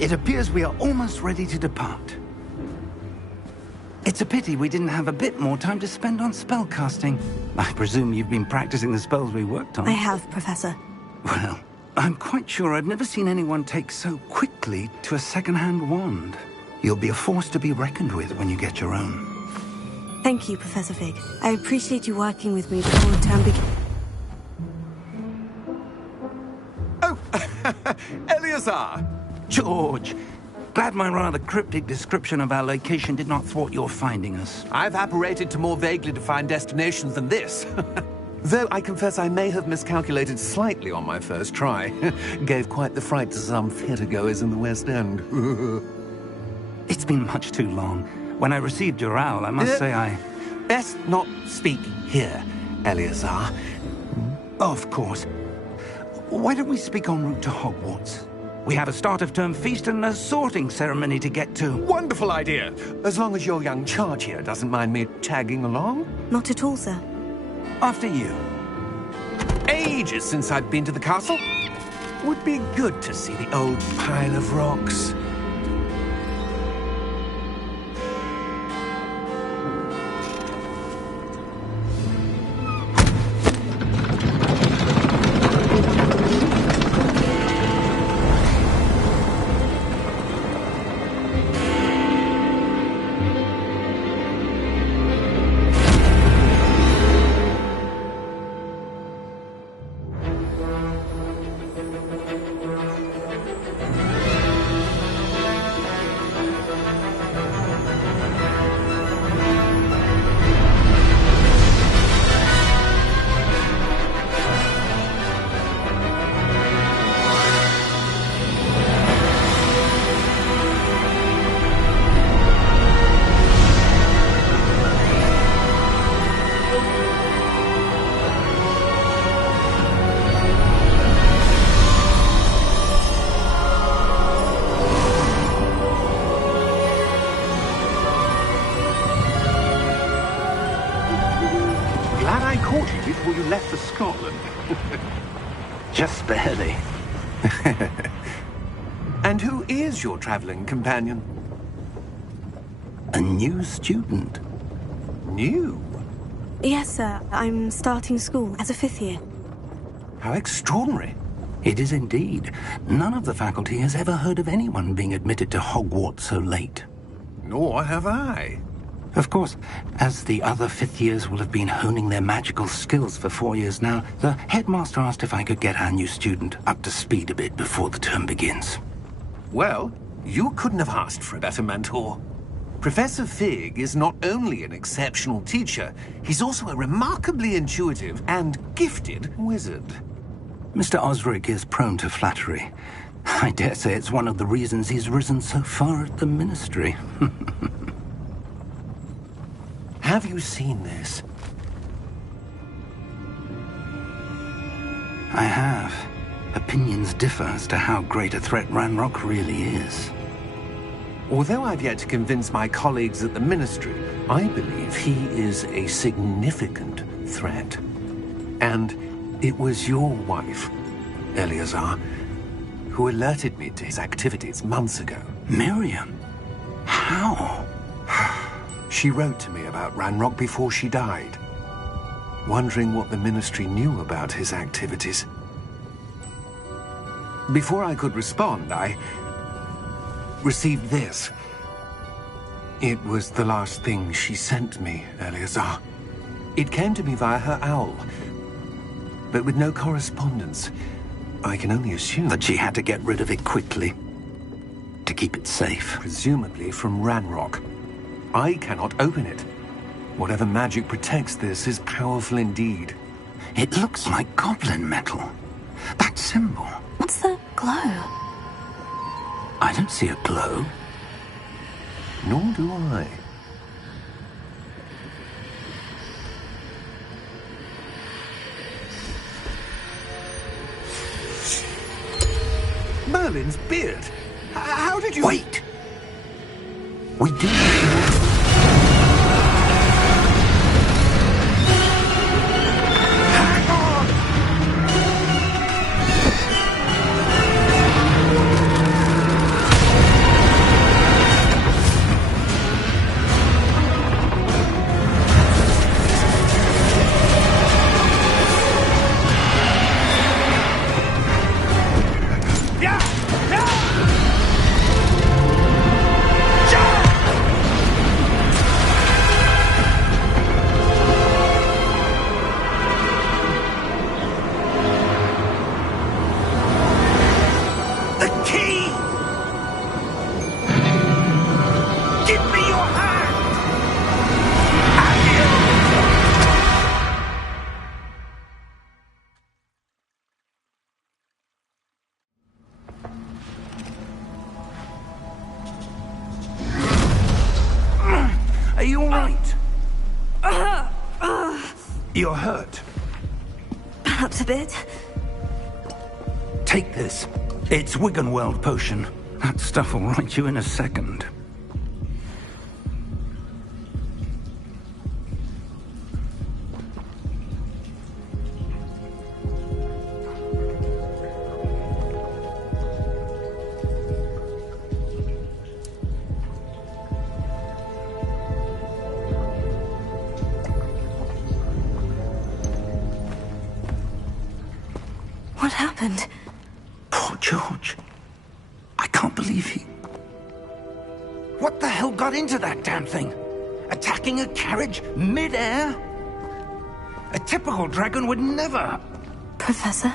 It appears we are almost ready to depart. It's a pity we didn't have a bit more time to spend on spellcasting. I presume you've been practicing the spells we worked on. I have, Professor. Well, I'm quite sure I've never seen anyone take so quickly to a second-hand wand. You'll be a force to be reckoned with when you get your own. Thank you, Professor Fig. I appreciate you working with me before the term begins. Oh, Eleazar! George, glad my rather cryptic description of our location did not thwart your finding us. I've apparated to more vaguely defined destinations than this. Though I confess I may have miscalculated slightly on my first try. Gave quite the fright to some theatregoers in the West End. It's been much too long. When I received your owl, I must say I... Best not speak here, Eleazar. Of course. Why don't we speak en route to Hogwarts? We have a start-of-term feast and a sorting ceremony to get to. Wonderful idea! As long as your young charge here doesn't mind me tagging along. Not at all, sir. After you. Ages since I've been to the castle. Would be good to see the old pile of rocks. Before you left for Scotland. Just barely. And who is your traveling companion? A new student. New? Yes, sir. I'm starting school as a 5th year. How extraordinary. It is indeed. None of the faculty has ever heard of anyone being admitted to Hogwarts so late. Nor have I. Of course, as the other 5th years will have been honing their magical skills for 4 years now, the headmaster asked if I could get our new student up to speed a bit before the term begins. Well, you couldn't have asked for a better mentor. Professor Fig is not only an exceptional teacher, he's also a remarkably intuitive and gifted wizard. Mr. Osric is prone to flattery. I dare say it's one of the reasons he's risen so far at the Ministry. Have you seen this? I have. Opinions differ as to how great a threat Ranrock really is. Although I've yet to convince my colleagues at the Ministry, I believe he is a significant threat. And it was your wife, Eleazar, who alerted me to his activities months ago. Miriam? How? She wrote to me about Ranrock before she died, wondering what the Ministry knew about his activities. Before I could respond, I received this. It was the last thing she sent me, Eleazar. It came to me via her owl, but with no correspondence. I can only assume that she had to get rid of it quickly, to keep it safe. Presumably from Ranrock. I cannot open it. Whatever magic protects this is powerful indeed. It looks like goblin metal. That symbol. What's the glow? I don't see a glow. Nor do I. Merlin's beard. How did you... Wait! We do... right? You're hurt. Perhaps a bit. Take this. It's Wiggenweld potion. That stuff will right you in a second. What happened? Poor George. I can't believe he... What the hell got into that damn thing? Attacking a carriage mid-air? A typical dragon would never... Professor?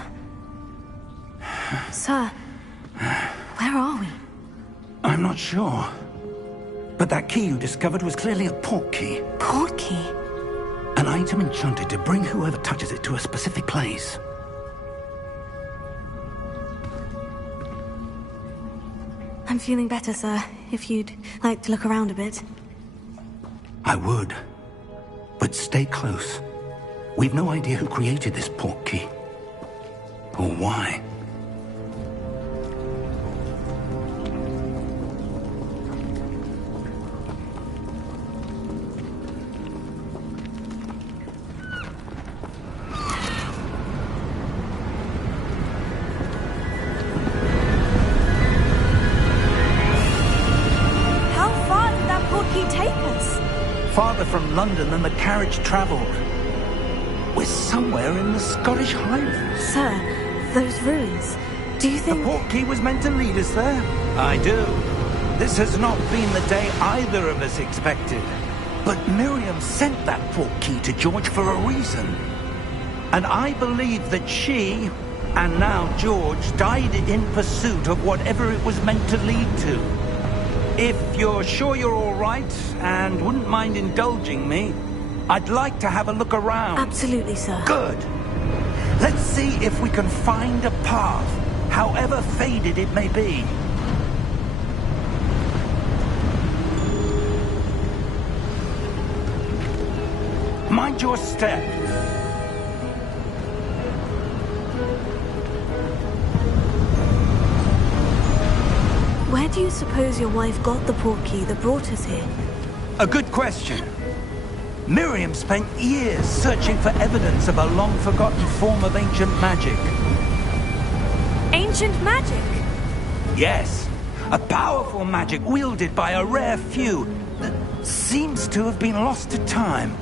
Sir, where are we? I'm not sure. But that key you discovered was clearly a port key. Port key? An item enchanted to bring whoever touches it to a specific place. I'm feeling better, sir. If you'd like to look around a bit. I would. But stay close. We've no idea who created this port key. Or why. Farther from London than the carriage travelled. We're somewhere in the Scottish Highlands. Sir, those ruins, do you think... The port key was meant to lead us there? I do. This has not been the day either of us expected. But Miriam sent that port key to George for a reason. And I believe that she, and now George, died in pursuit of whatever it was meant to lead to. If you're sure you're all right, and wouldn't mind indulging me, I'd like to have a look around. Absolutely, sir. Good. Let's see if we can find a path, however faded it may be. Mind your step. Where do you suppose your wife got the port key that brought us here? A good question. Miriam spent years searching for evidence of a long-forgotten form of ancient magic. Ancient magic? Yes. A powerful magic wielded by a rare few that seems to have been lost to time.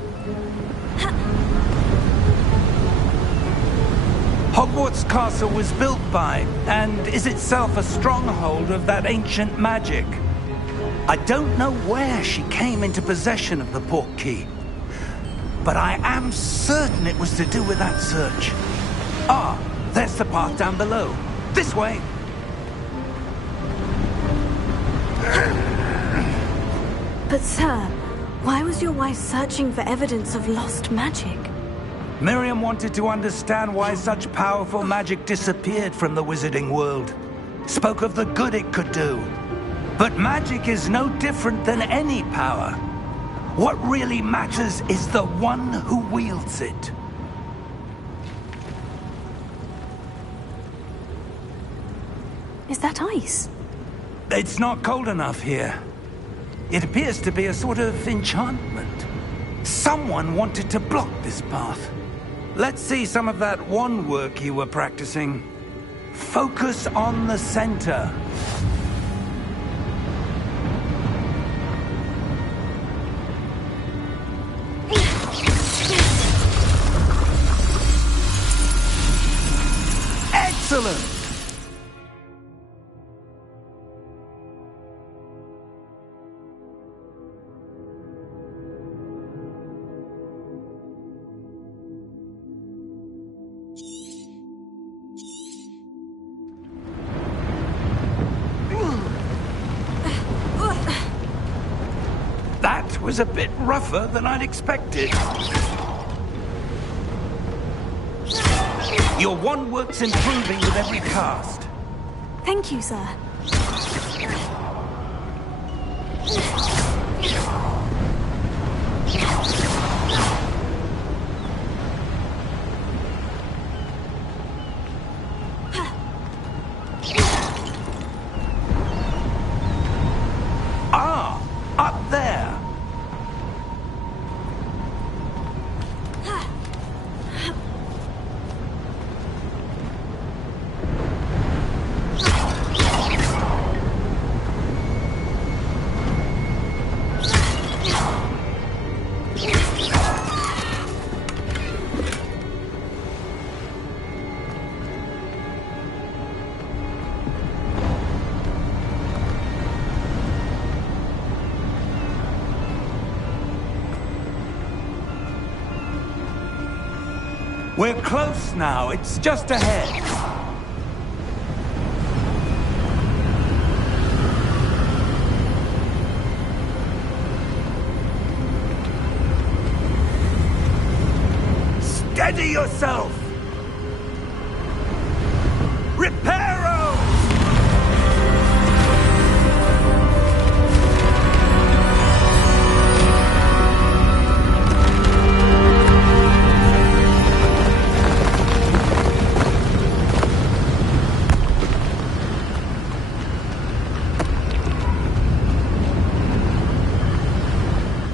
Hogwarts Castle was built by, and is itself a stronghold of that ancient magic. I don't know where she came into possession of the port key, but I am certain it was to do with that search. Ah, there's the path down below. This way. But sir, why was your wife searching for evidence of lost magic? Miriam wanted to understand why such powerful magic disappeared from the wizarding world. Spoke of the good it could do. But magic is no different than any power. What really matters is the one who wields it. Is that ice? It's not cold enough here. It appears to be a sort of enchantment. Someone wanted to block this path. Let's see some of that wand work you were practicing. Focus on the center. Excellent! That was a bit rougher than I'd expected. Your wand work's improving with every cast. Thank you, sir. We're close now. It's just ahead. Steady yourself! Reparo!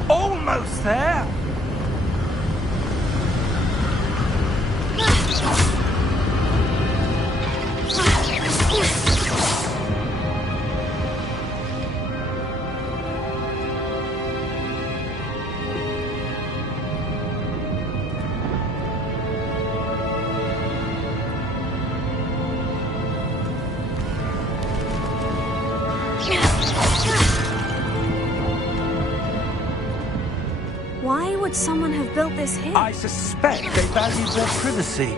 Almost there! Why would someone have built this here? I suspect they valued their privacy.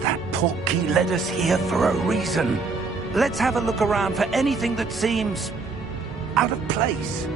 That portkey led us here for a reason. Let's have a look around for anything that seems out of place.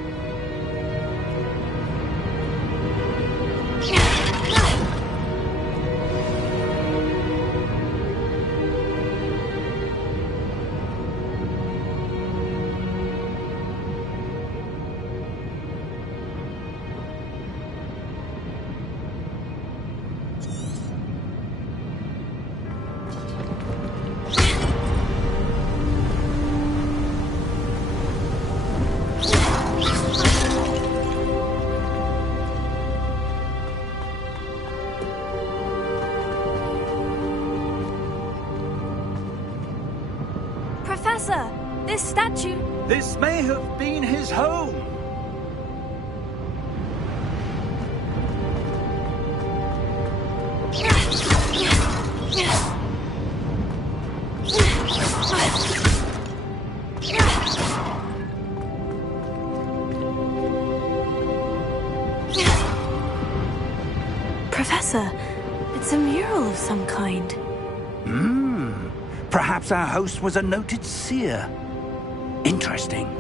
Professor, this statue... This may have been his home. Professor, it's a mural of some kind. Perhaps our host was a noted seer. Interesting.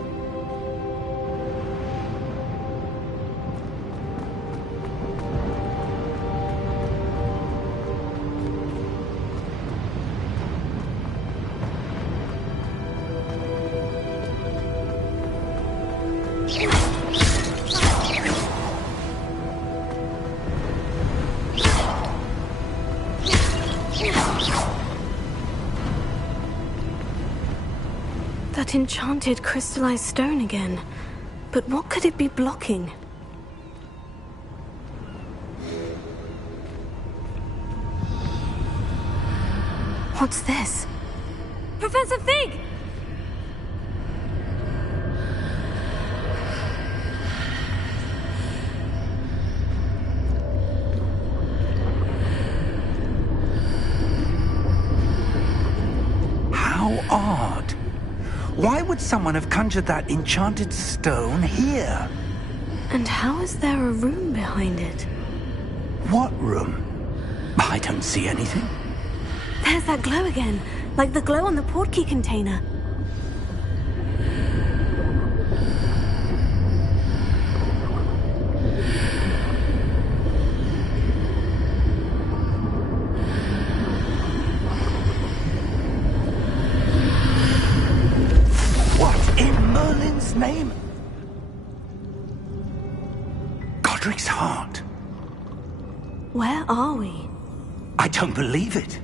That enchanted crystallized stone again. But what could it be blocking? What's this? Professor Fig! How odd. Why would someone have conjured that enchanted stone here? And how is there a room behind it? What room? I don't see anything. There's that glow again, like the glow on the portkey container. What in Merlin's name? Godric's heart. Where are we? I don't believe it.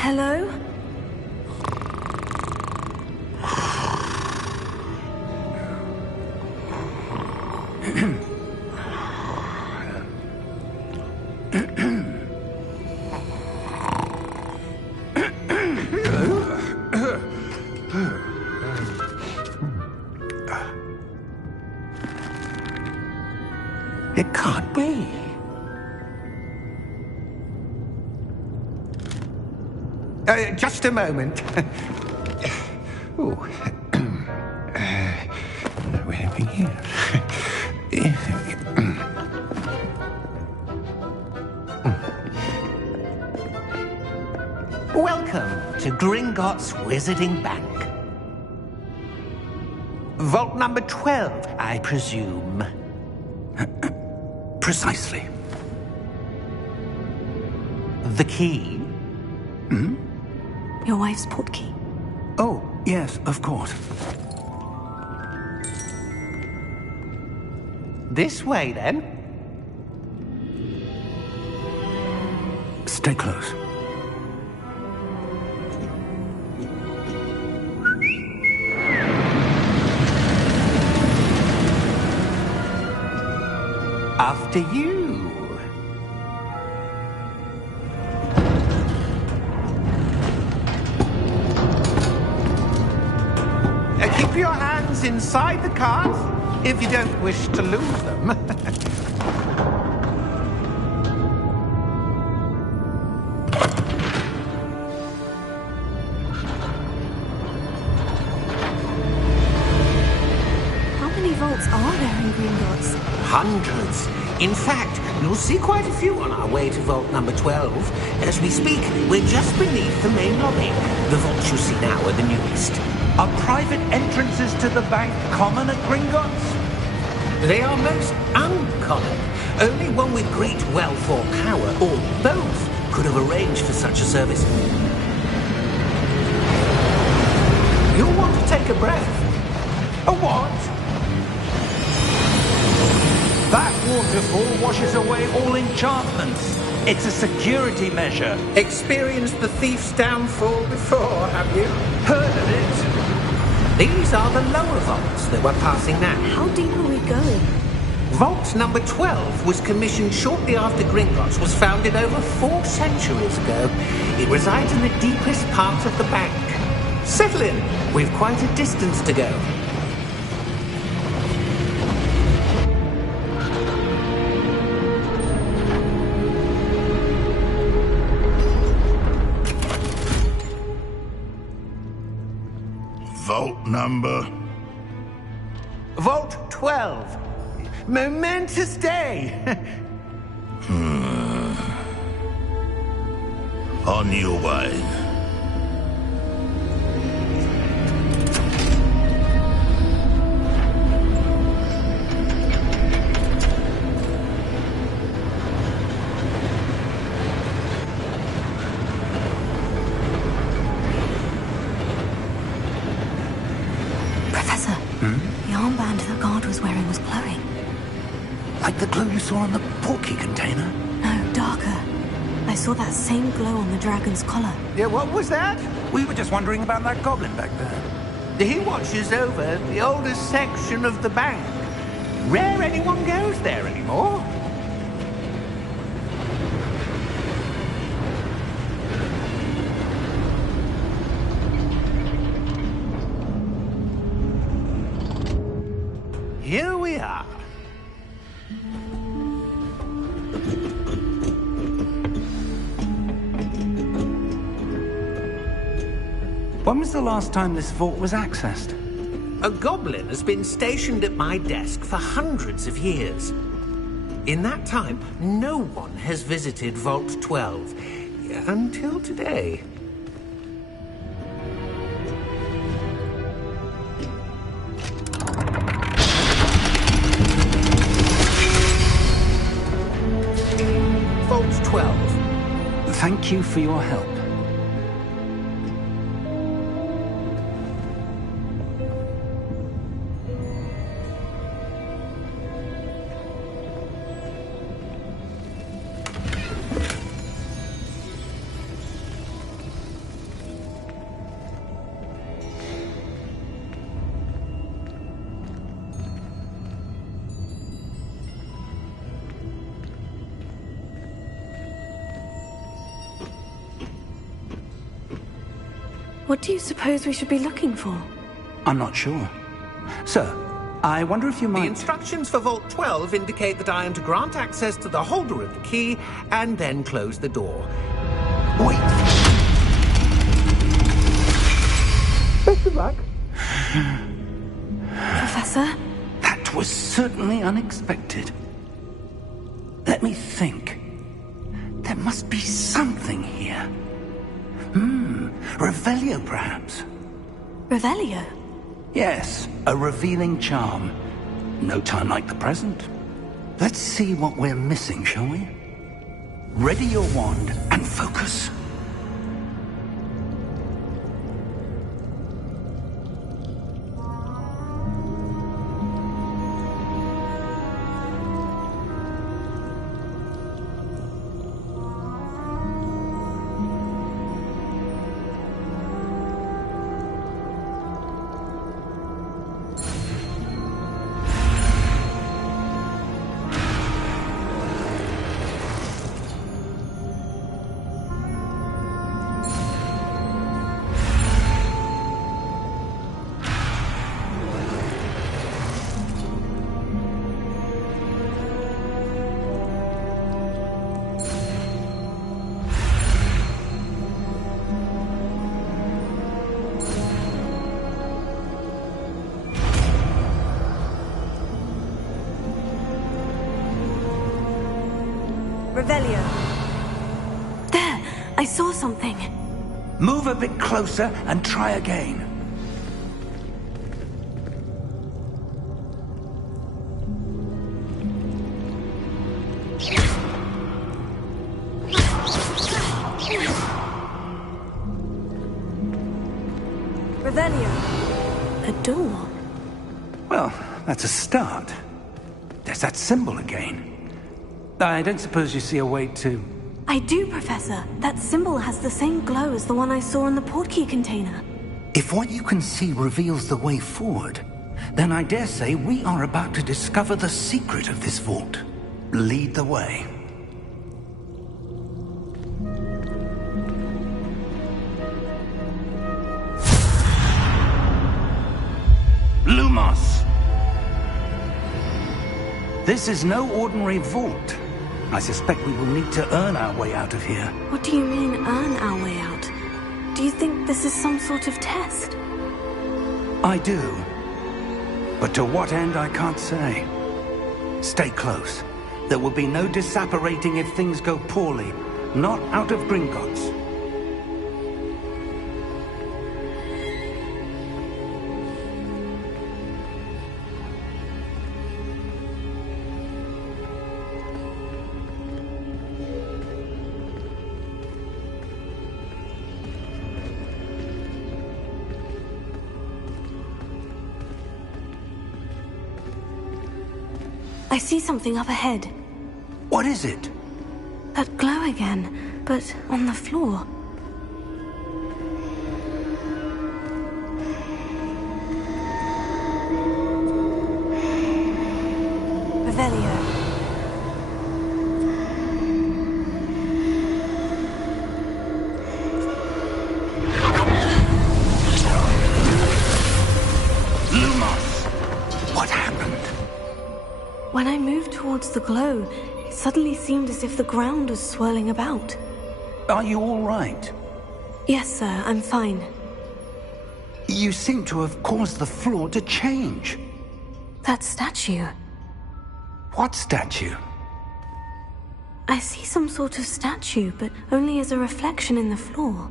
Hello? Just a moment. Oh. Where are we here? Welcome to Gringotts Wizarding Bank. Vault number 12, I presume. Precisely. The key? Your wife's portkey. Oh, yes, of course. This way, then. Stay close. After you. Keep your hands inside the cart if you don't wish to lose them. How many vaults are there in Gringotts? Hundreds. In fact, you'll see quite a few on our way to vault number 12. As we speak, we're just beneath the main lobby. The vaults you see now are the newest. Are private entrances to the bank common at Gringotts? They are most uncommon. Only one with great wealth or power, or both, could have arranged for such a service. You'll want to take a breath. A what? That waterfall washes away all enchantments. It's a security measure. Experienced the thief's downfall before, have you? Heard of it? These are the lower vaults that we're passing now. How deep are we going? Vault number 12 was commissioned shortly after Gringotts was founded over 4 centuries ago. It resides in the deepest part of the bank. Settle in. We've quite a distance to go. Vault number? Vault 12. Momentous day. On your way. Professor, the armband the guard was wearing was glowing. Like the glow you saw on the portkey container? No, darker. I saw that same glow on the dragon's collar. Yeah, what was that? We were just wondering about that goblin back there. He watches over the oldest section of the bank. Rare anyone goes there anymore. Here we are. When was the last time this vault was accessed? A goblin has been stationed at my desk for hundreds of years. In that time, no one has visited Vault 12 until today. Vault 12. Thank you for your help. What do you suppose we should be looking for? I'm not sure. Sir, I wonder if you The might... instructions for Vault 12 indicate that I am to grant access to the holder of the key and then close the door. Wait! Good luck. Professor? That was certainly unexpected. Let me think. There must be something here. Revelio, perhaps? Revelio? Yes, a revealing charm. No time like the present. Let's see what we're missing, shall we? Ready your wand and focus. Revelio. There! I saw something. Move a bit closer and try again. Revelio. A door. Well, that's a start. There's that symbol again. I don't suppose you see a way to... I do, Professor. That symbol has the same glow as the one I saw in the portkey container. If what you can see reveals the way forward, then I dare say we are about to discover the secret of this vault. Lead the way. Lumos! This is no ordinary vault. I suspect we will need to earn our way out of here. What do you mean, earn our way out? Do you think this is some sort of test? I do. But to what end, I can't say. Stay close. There will be no disapparating if things go poorly. Not out of Gringotts. I see something up ahead. What is it? That glow again, but on the floor. Revelio. Lumos! What happened? When I moved towards the glow, it suddenly seemed as if the ground was swirling about. Are you all right? Yes, sir, I'm fine. You seem to have caused the floor to change. That statue. What statue? I see some sort of statue, but only as a reflection in the floor.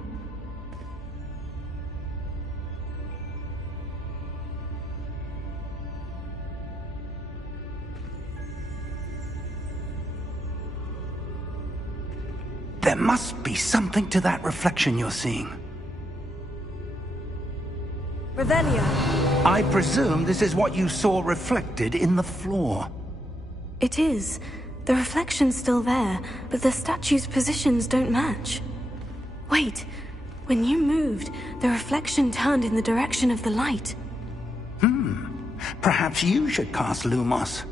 There must be something to that reflection you're seeing. Revelio. I presume this is what you saw reflected in the floor. It is. The reflection's still there, but the statue's positions don't match. Wait. When you moved, the reflection turned in the direction of the light. Perhaps you should cast Lumos.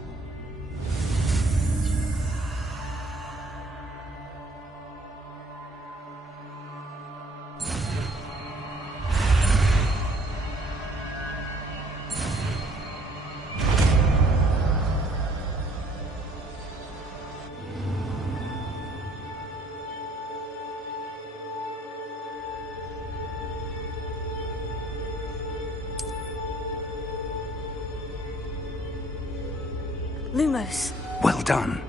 Lumos. Well done.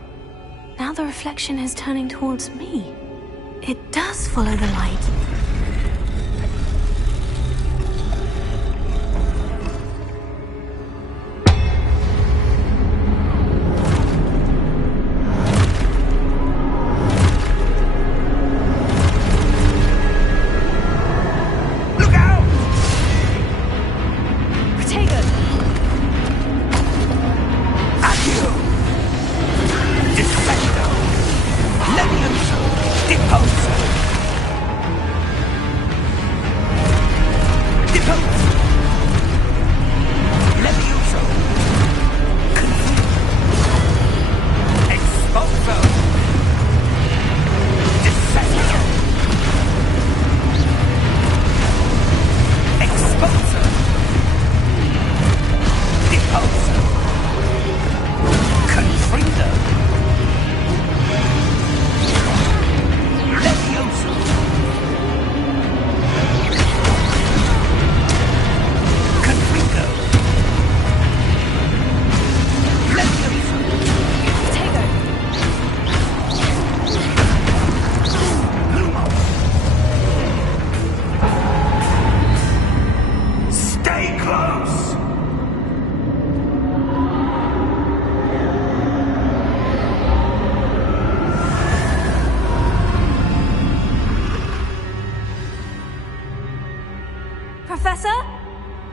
Now the reflection is turning towards me. It does follow the light.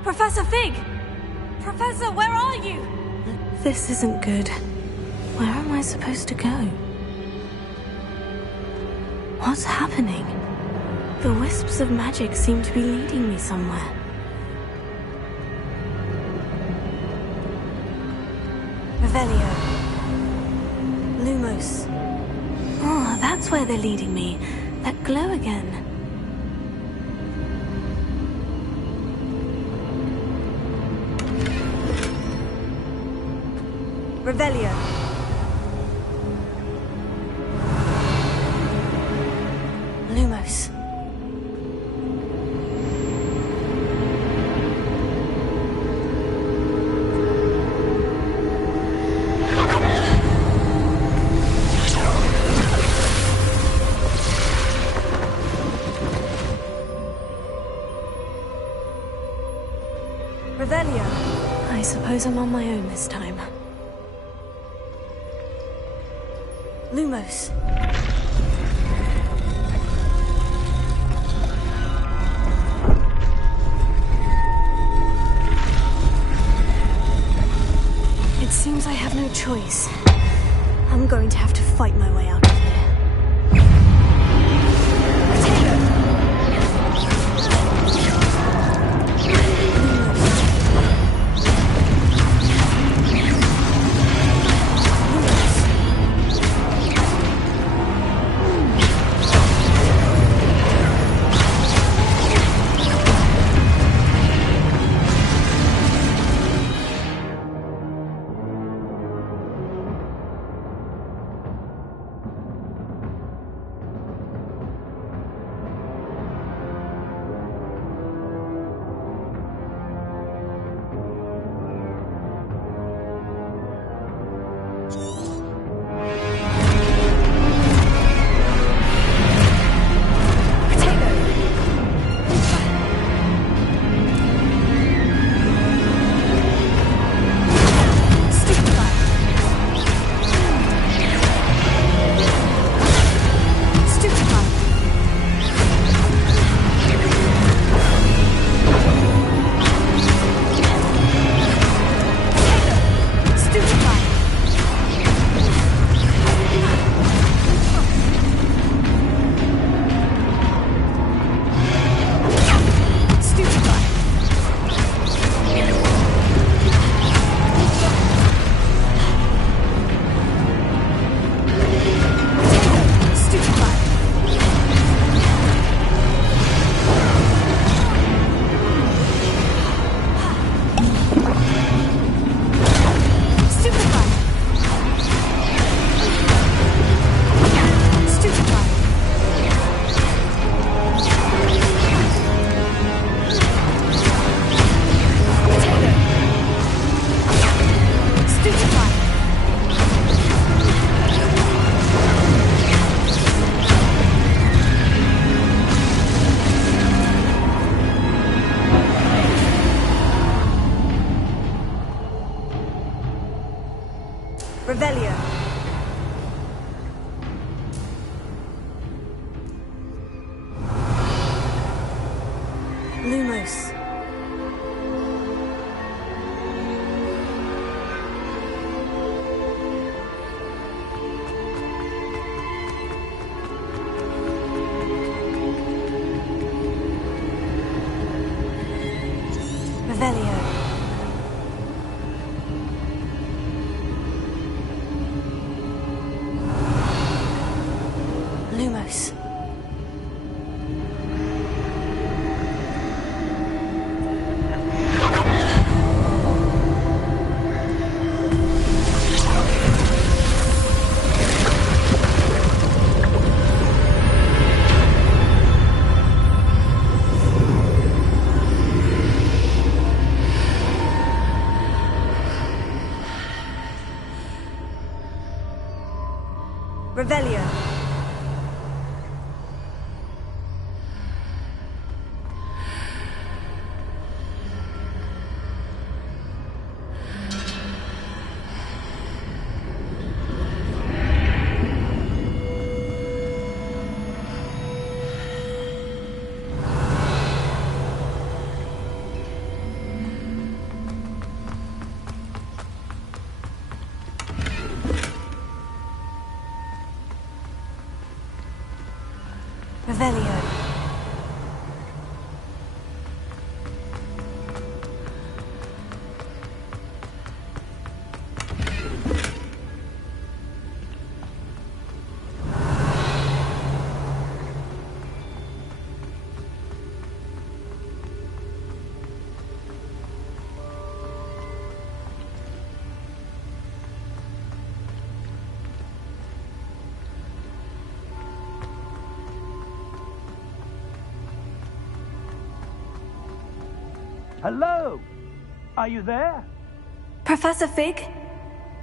Professor Fig! Professor, where are you? This isn't good. Where am I supposed to go? What's happening? The wisps of magic seem to be leading me somewhere. Revelio. Lumos. Oh, that's where they're leading me. That glow again. Revelio. Lumos. Revelio. I suppose I'm on my own this time. Lumos. It seems I have no choice. I'm going to have to fight my way out of here. Lumos. Revelio. Lumos. Revelio. Revelio. Hello? Are you there? Professor Fig?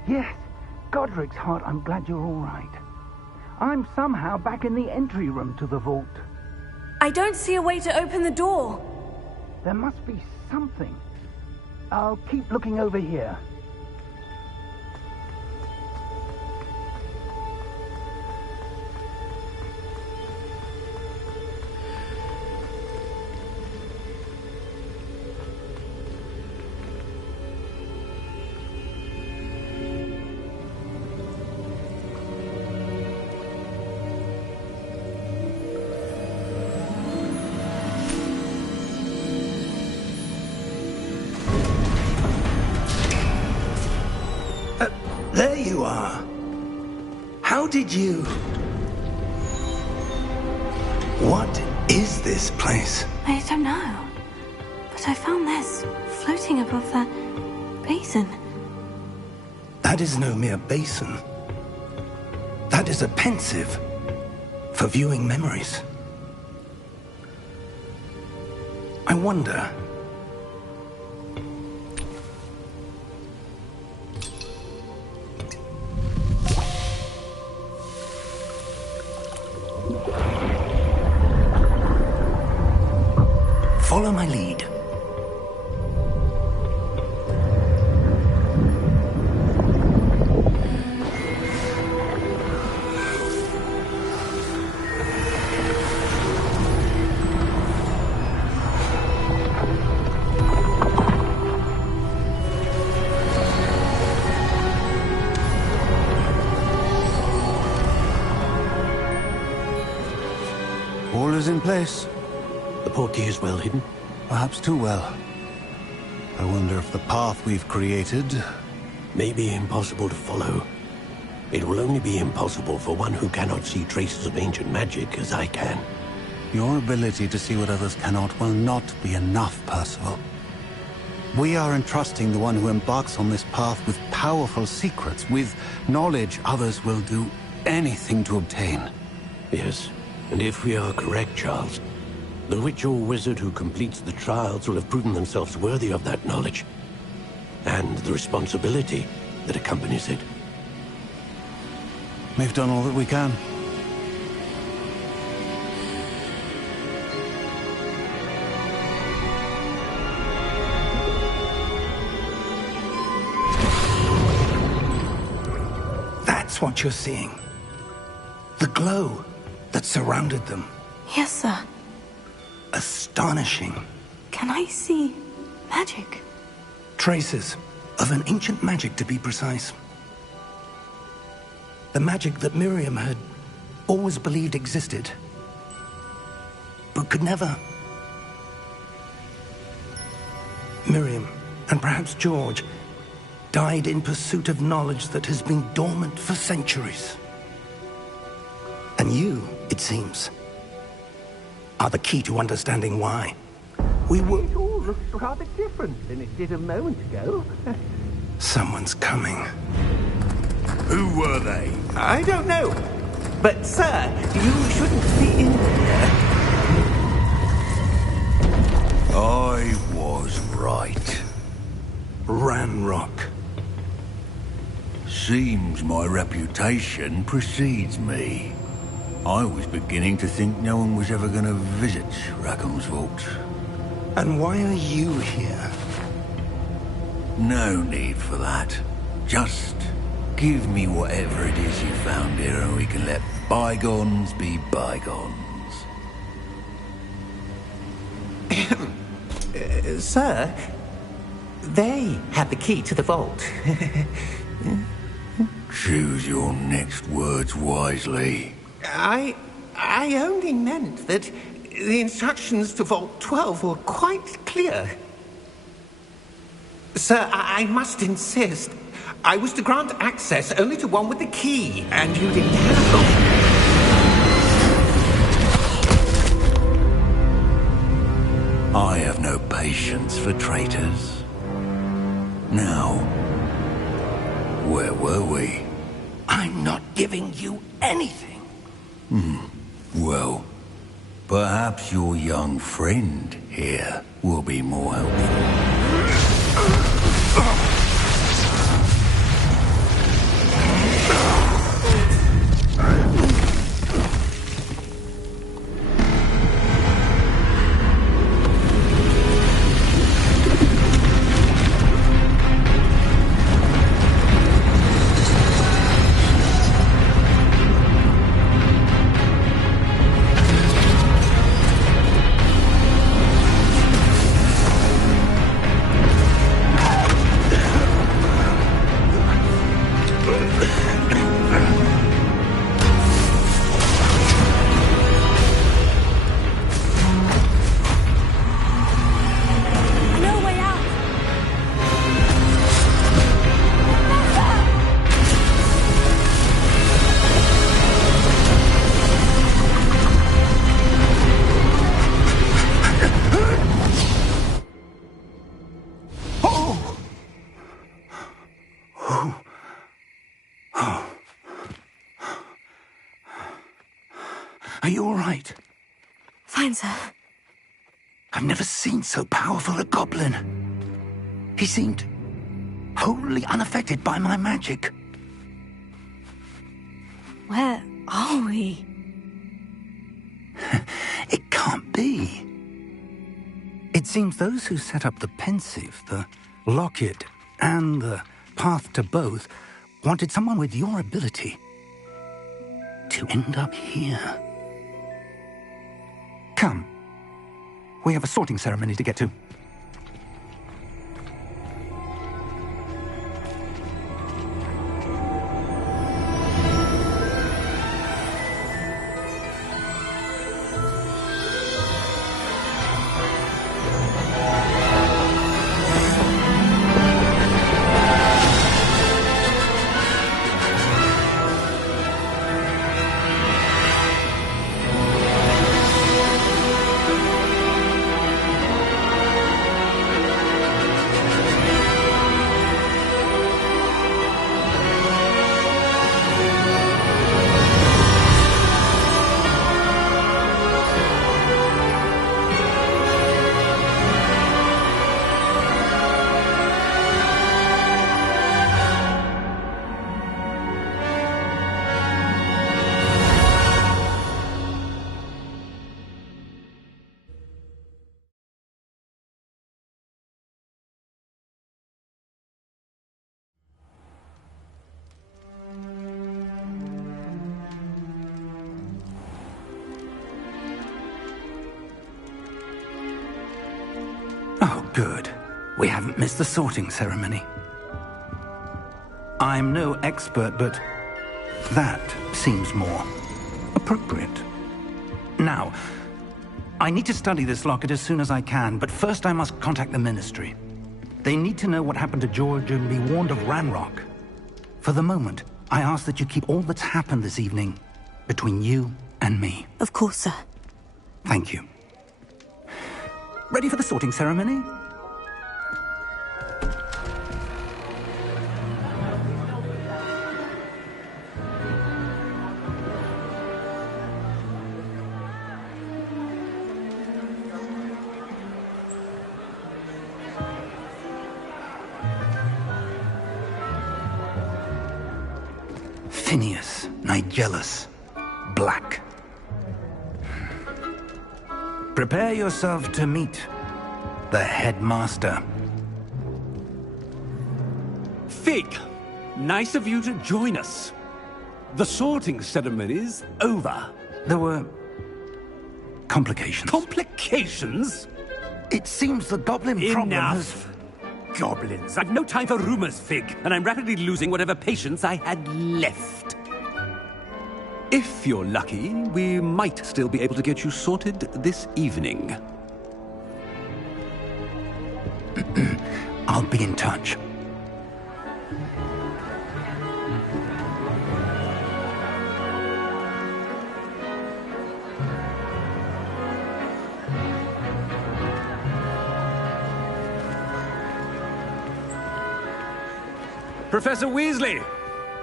Yes. Godric's heart, I'm glad you're all right. I'm somehow back in the entry room to the vault. I don't see a way to open the door. There must be something. I'll keep looking over here. There you are. How did you... What is this place? I don't know. But I found this floating above that basin. That is no mere basin. That is a pensive for viewing memories. I wonder... Follow my lead. All is in place. The portkey is well hidden. Perhaps too well. I wonder if the path we've created... May be impossible to follow. It will only be impossible for one who cannot see traces of ancient magic as I can. Your ability to see what others cannot will not be enough, Percival. We are entrusting the one who embarks on this path with powerful secrets, with knowledge others will do anything to obtain. Yes, and if we are correct, Charles, the witch or wizard who completes the trials will have proven themselves worthy of that knowledge, and the responsibility that accompanies it. We've done all that we can. That's what you're seeing. The glow that surrounded them. Yes, sir. Astonishing. Can I see magic? Traces of an ancient magic, to be precise. The magic that Miriam had always believed existed, but could never. Miriam, and perhaps George, died in pursuit of knowledge that has been dormant for centuries. And you, it seems, are the key to understanding why. We were... It all looks rather different than it did a moment ago. Someone's coming. Who were they? I don't know. But, sir, you shouldn't be in here. I was right. Ranrock. Seems my reputation precedes me. I was beginning to think no one was ever going to visit Rackham's vault. And why are you here? No need for that. Just give me whatever it is you found here and we can let bygones be bygones. Sir, they had the key to the vault. Choose your next words wisely. I only meant that the instructions to Vault 12 were quite clear. Sir, I must insist. I was to grant access only to one with the key, and you didn't have I have no patience for traitors. Now, where were we? I'm not giving you anything. Well, perhaps your young friend here will be more helpful. Are you all right? Fine, sir. I've never seen so powerful a goblin. He seemed wholly unaffected by my magic. Where are we? It can't be. It seems those who set up the pensive, the locket, and the path to both wanted someone with your ability to end up here. Come. We have a sorting ceremony to get to. Oh, good. We haven't missed the sorting ceremony. I'm no expert, but that seems more appropriate. Now, I need to study this locket as soon as I can, but first I must contact the Ministry. They need to know what happened to George and be warned of Ranrock. For the moment, I ask that you keep all that's happened this evening between you and me. Of course, sir. Thank you. Ready for the sorting ceremony? Phineas, Nigellus, Black. Prepare yourself to meet the headmaster. Fig, nice of you to join us. The sorting ceremony's over. There were complications. Complications? It seems the goblin problem has... Enough. Goblins. I've no time for rumors, Fig, and I'm rapidly losing whatever patience I had left. If you're lucky, we might still be able to get you sorted this evening. I'll be in touch. Professor Weasley,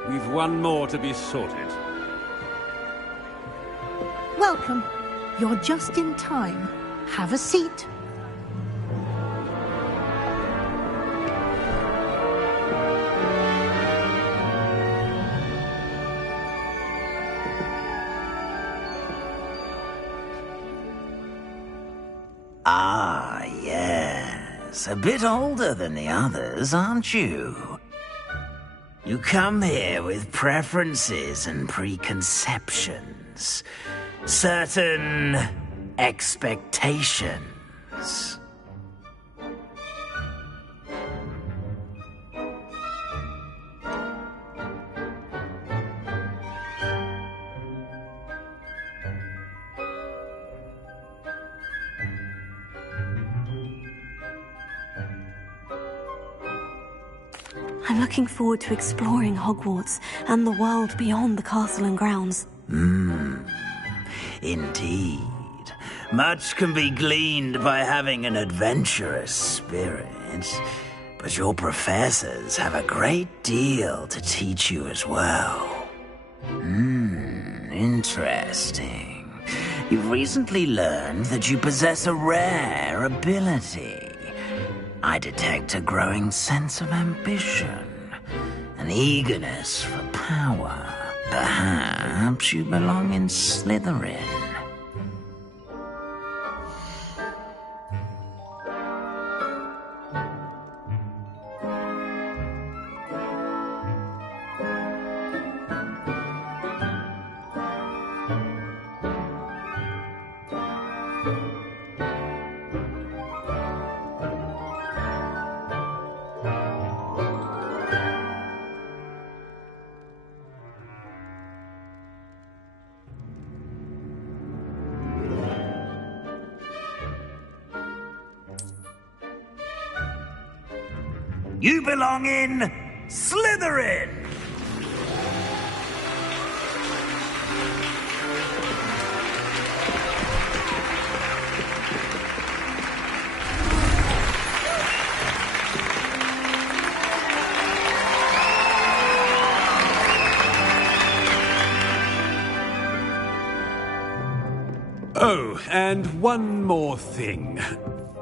we've one more to be sorted. Welcome. You're just in time. Have a seat. Ah, yes. A bit older than the others, aren't you? You come here with preferences and preconceptions. Certain expectations. I'm looking forward to exploring Hogwarts and the world beyond the castle and grounds. Indeed. Much can be gleaned by having an adventurous spirit, but your professors have a great deal to teach you as well. Interesting. You've recently learned that you possess a rare ability. I detect a growing sense of ambition, an eagerness for power. Perhaps you belong in Slytherin. You belong in Slytherin! Oh, and one more thing.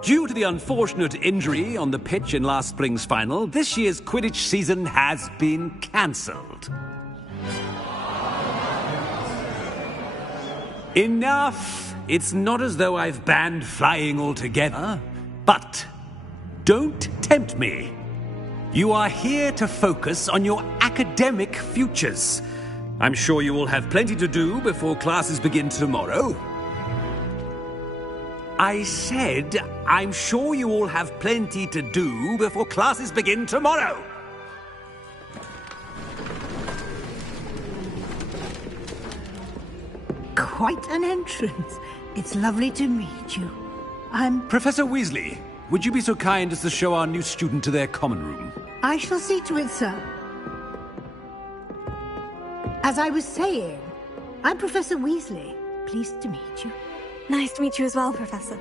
Due to the unfortunate injury on the pitch in last spring's final, this year's Quidditch season has been cancelled. Enough! It's not as though I've banned flying altogether, but don't tempt me. You are here to focus on your academic futures. I'm sure you will have plenty to do before classes begin tomorrow. I said I'm sure you all have plenty to do before classes begin tomorrow. Quite an entrance. It's lovely to meet you. Professor Weasley, would you be so kind as to show our new student to their common room? I shall see to it, sir. As I was saying, I'm Professor Weasley. Pleased to meet you. Nice to meet you as well, Professor.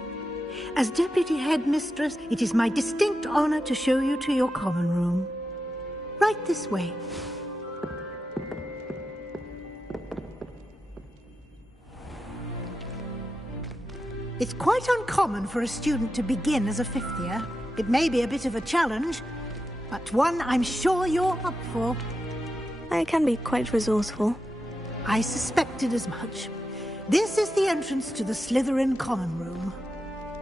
As Deputy Headmistress, it is my distinct honor to show you to your common room. Right this way. It's quite uncommon for a student to begin as a fifth year. It may be a bit of a challenge, but one I'm sure you're up for. I can be quite resourceful. I suspected as much. This is the entrance to the Slytherin common room.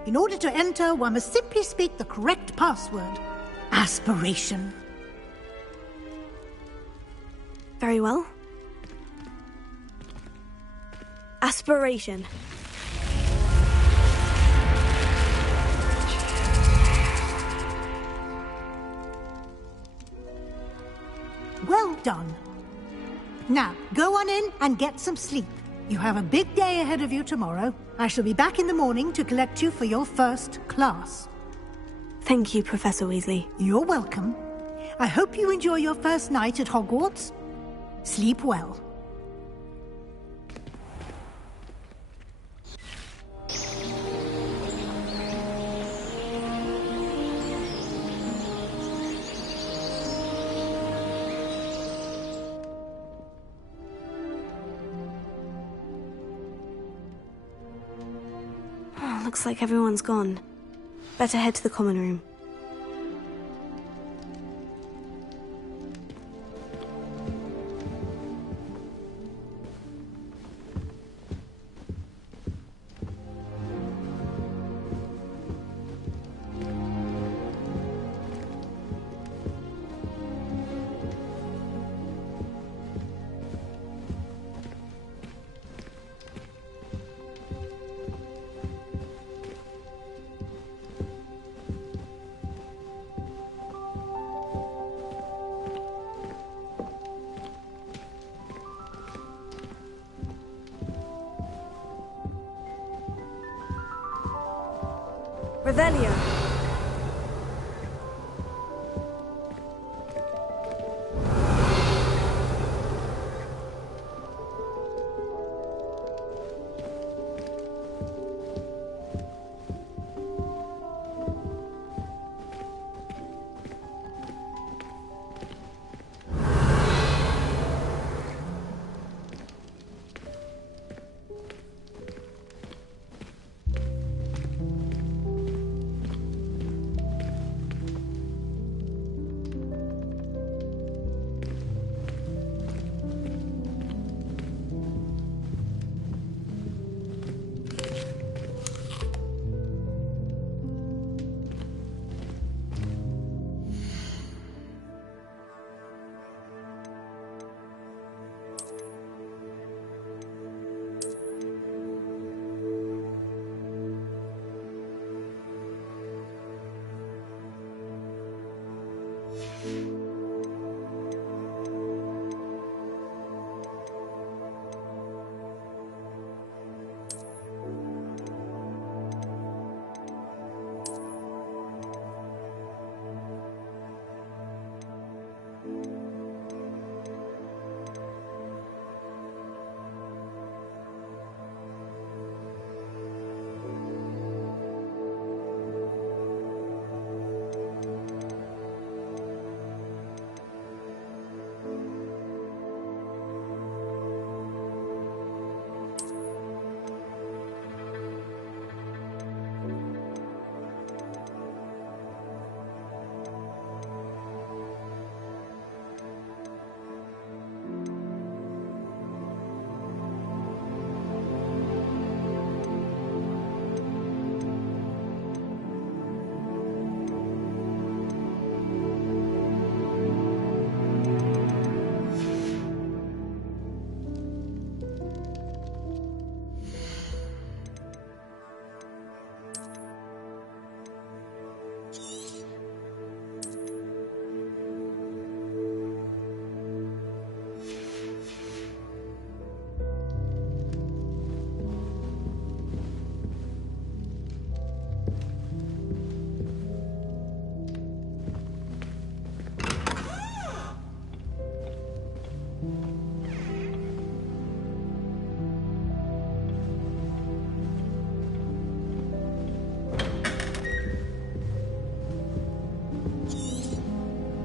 In order to enter, one must simply speak the correct password. Aspiration. Very well. Aspiration. Well done. Now, go on in and get some sleep. You have a big day ahead of you tomorrow. I shall be back in the morning to collect you for your first class. Thank you, Professor Weasley. You're welcome. I hope you enjoy your first night at Hogwarts. Sleep well. Looks like everyone's gone. Better head to the common room. Revelio.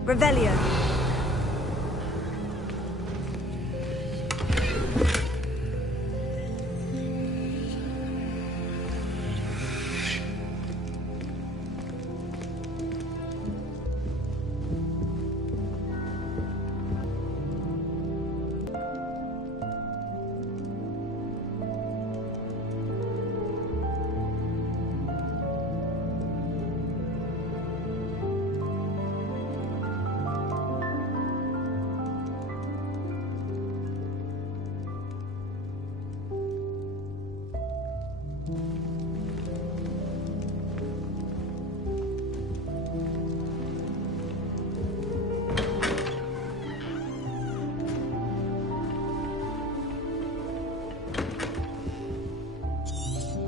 Revelio.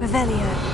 Revelio.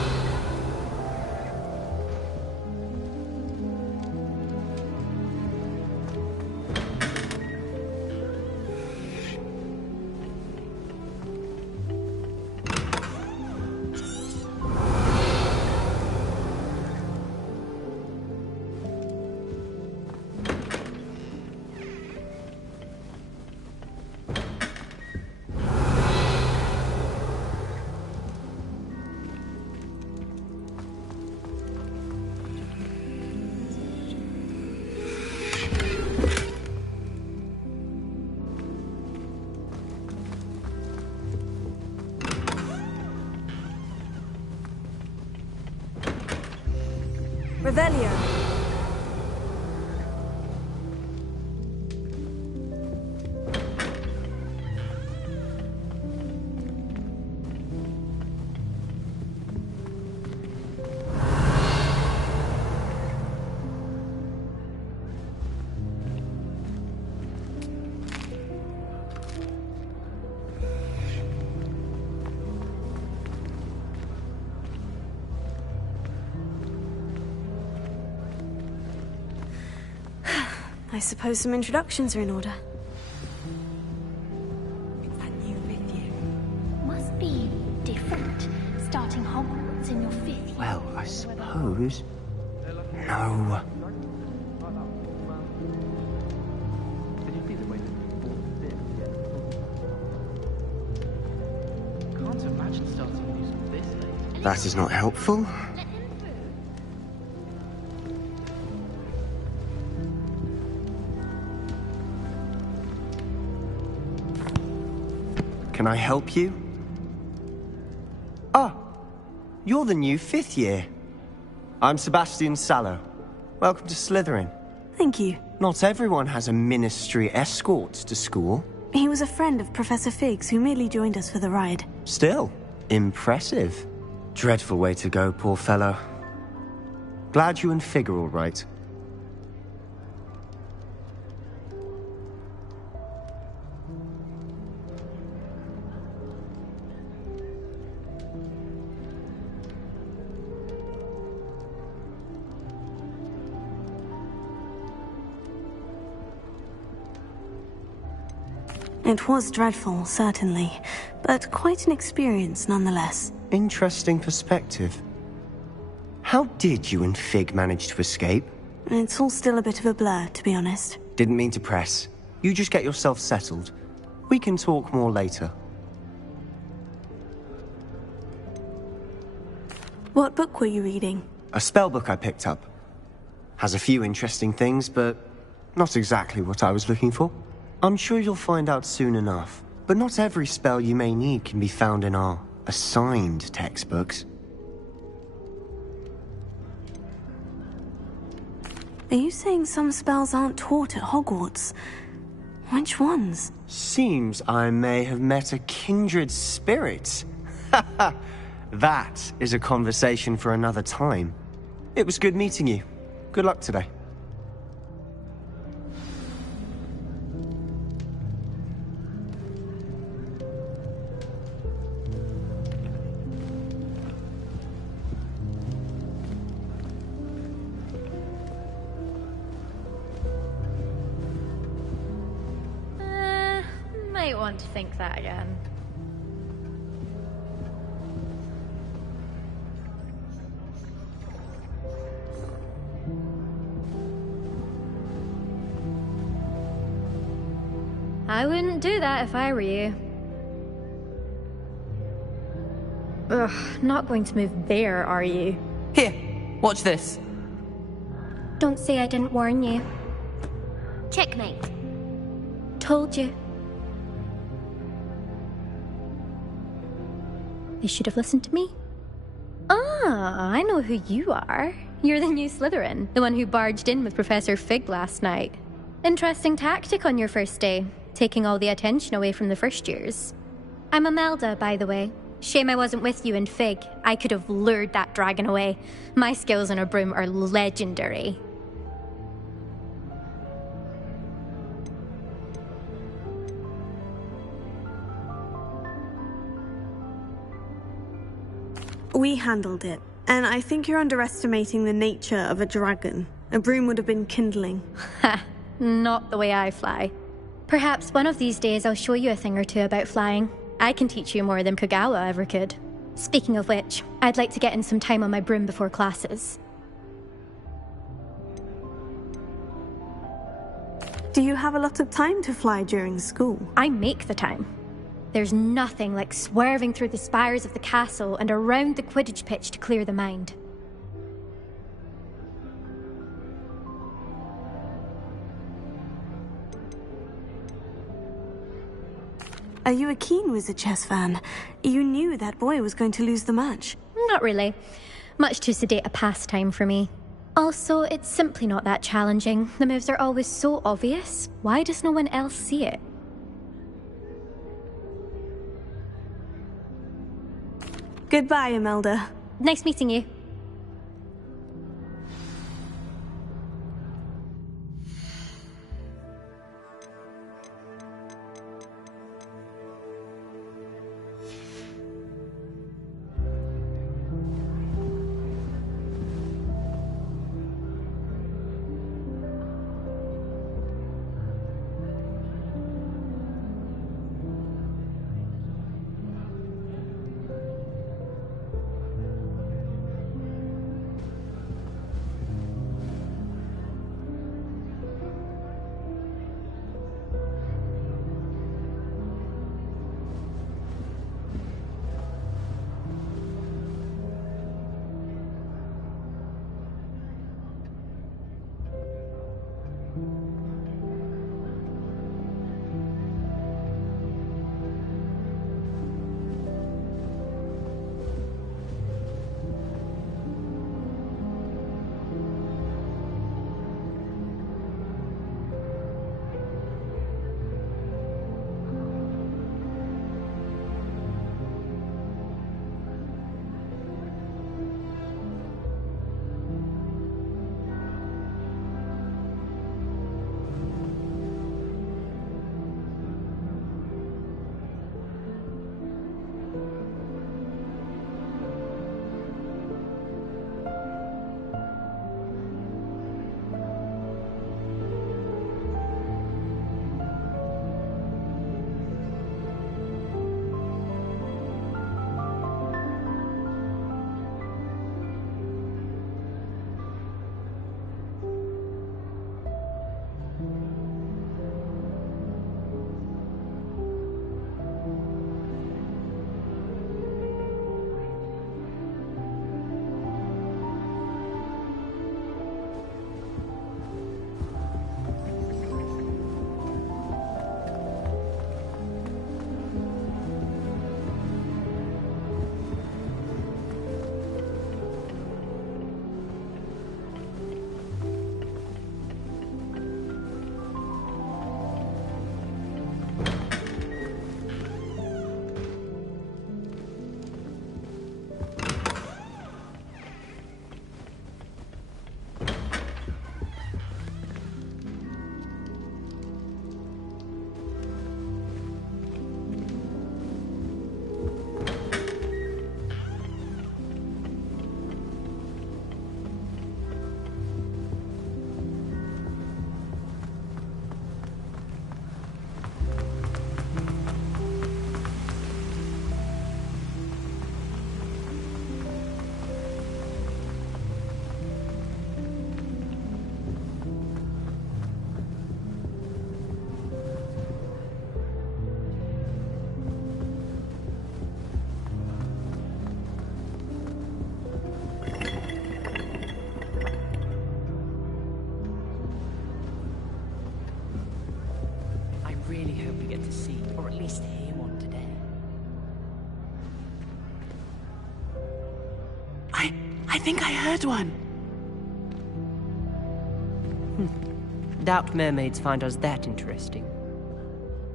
Revelio. I suppose some introductions are in order. It's that new fifth year. Must be different, starting Hogwarts in your fifth year. Well, I suppose... No. Can't imagine starting music this late. That is not helpful. Can I help you? Ah, you're the new fifth year. I'm Sebastian Sallow. Welcome to Slytherin. Thank you. Not everyone has a ministry escort to school. He was a friend of Professor Figgs who merely joined us for the ride. Still, impressive. Dreadful way to go, poor fellow. Glad you and Fig are all right. It was dreadful, certainly, but quite an experience nonetheless. Interesting perspective. How did you and Fig manage to escape? It's all still a bit of a blur, to be honest. Didn't mean to press. You just get yourself settled. We can talk more later. What book were you reading? A spellbook I picked up. Has a few interesting things, but not exactly what I was looking for. I'm sure you'll find out soon enough. But not every spell you may need can be found in our assigned textbooks. Are you saying some spells aren't taught at Hogwarts? Which ones? Seems I may have met a kindred spirit. That is a conversation for another time. It was good meeting you. Good luck today. Might want to think that again. I wouldn't do that if I were you. Ugh, not going to move there, are you? Here, watch this. Don't say I didn't warn you. Checkmate. Told you. They should have listened to me. Ah, I know who you are. You're the new Slytherin, the one who barged in with Professor Fig last night. Interesting tactic on your first day, taking all the attention away from the first years. I'm Imelda, by the way. Shame I wasn't with you in Fig. I could have lured that dragon away. My skills on a broom are legendary. We handled it, and I think you're underestimating the nature of a dragon. A broom would have been kindling. Ha! Not the way I fly. Perhaps one of these days I'll show you a thing or two about flying. I can teach you more than Kagawa ever could. Speaking of which, I'd like to get in some time on my broom before classes. Do you have a lot of time to fly during school? I make the time. There's nothing like swerving through the spires of the castle and around the Quidditch pitch to clear the mind. Are you a keen Wizard chess fan? You knew that boy was going to lose the match. Not really. Much too sedate a pastime for me. Also, it's simply not that challenging. The moves are always so obvious. Why does no one else see it? Goodbye, Imelda. Nice meeting you. waste him on today. I think I heard one. Doubt mermaids find us that interesting.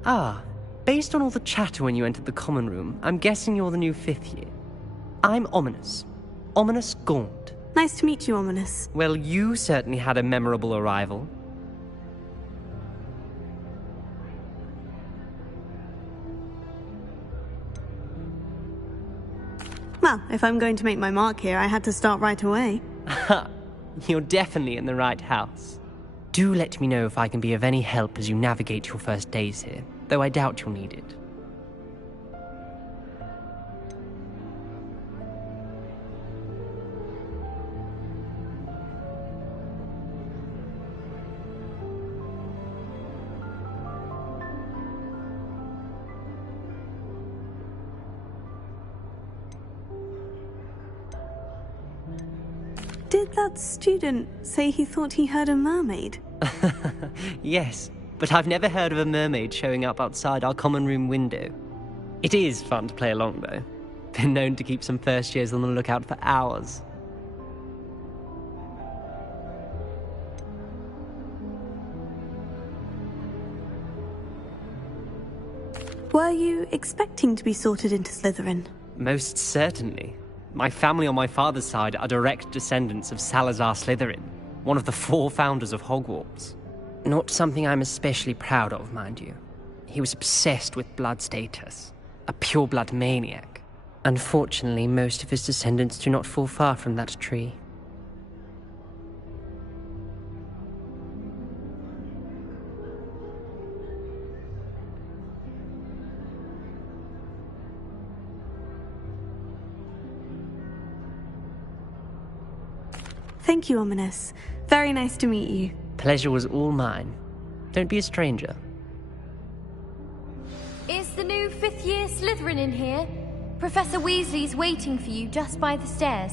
Ah, based on all the chatter when you entered the common room, I'm guessing you're the new 5th year. I'm Ominous. Ominous Gaunt. Nice to meet you, Ominous. Well, you certainly had a memorable arrival. Well, if I'm going to make my mark here, I had to start right away. You're definitely in the right house. Do let me know if I can be of any help as you navigate your first days here, though I doubt you'll need it. Did that student say he thought he heard a mermaid? Yes, but I've never heard of a mermaid showing up outside our common room window. It is fun to play along, though. Been known to keep some first years on the lookout for hours. Were you expecting to be sorted into Slytherin? Most certainly. My family on my father's side are direct descendants of Salazar Slytherin, one of the 4 founders of Hogwarts. Not something I'm especially proud of, mind you. He was obsessed with blood status, a pure-blood maniac. Unfortunately, most of his descendants do not fall far from that tree. Thank you, Ominous. Very nice to meet you. Pleasure was all mine. Don't be a stranger. Is the new 5th year Slytherin in here? Professor Weasley's waiting for you just by the stairs.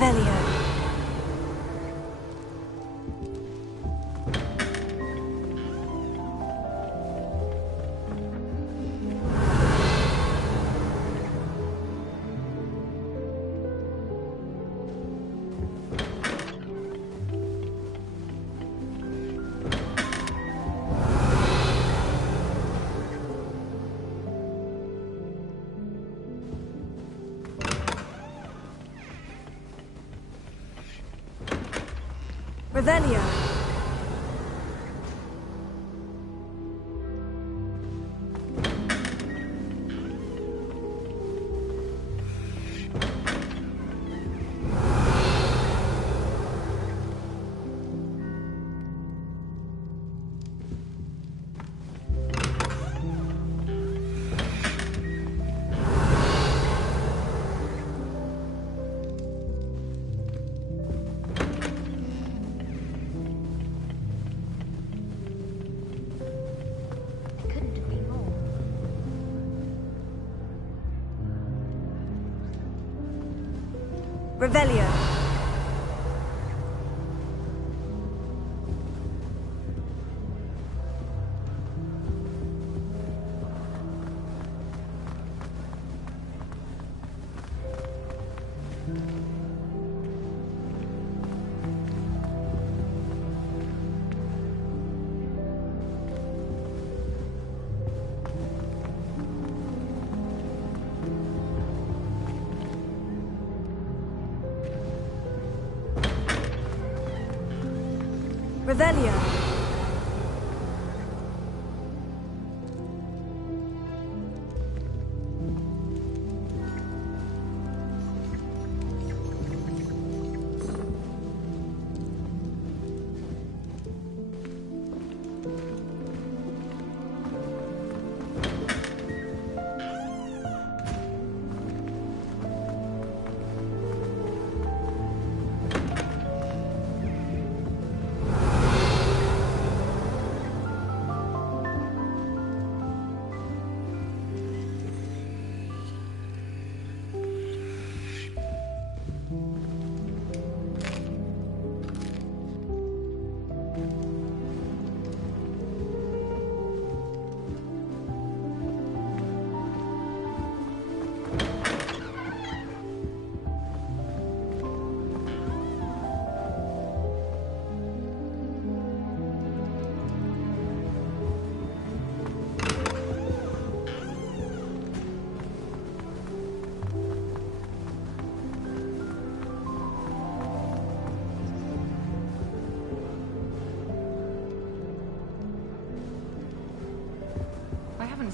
Revelio. Revelio. Revelio. Revelio.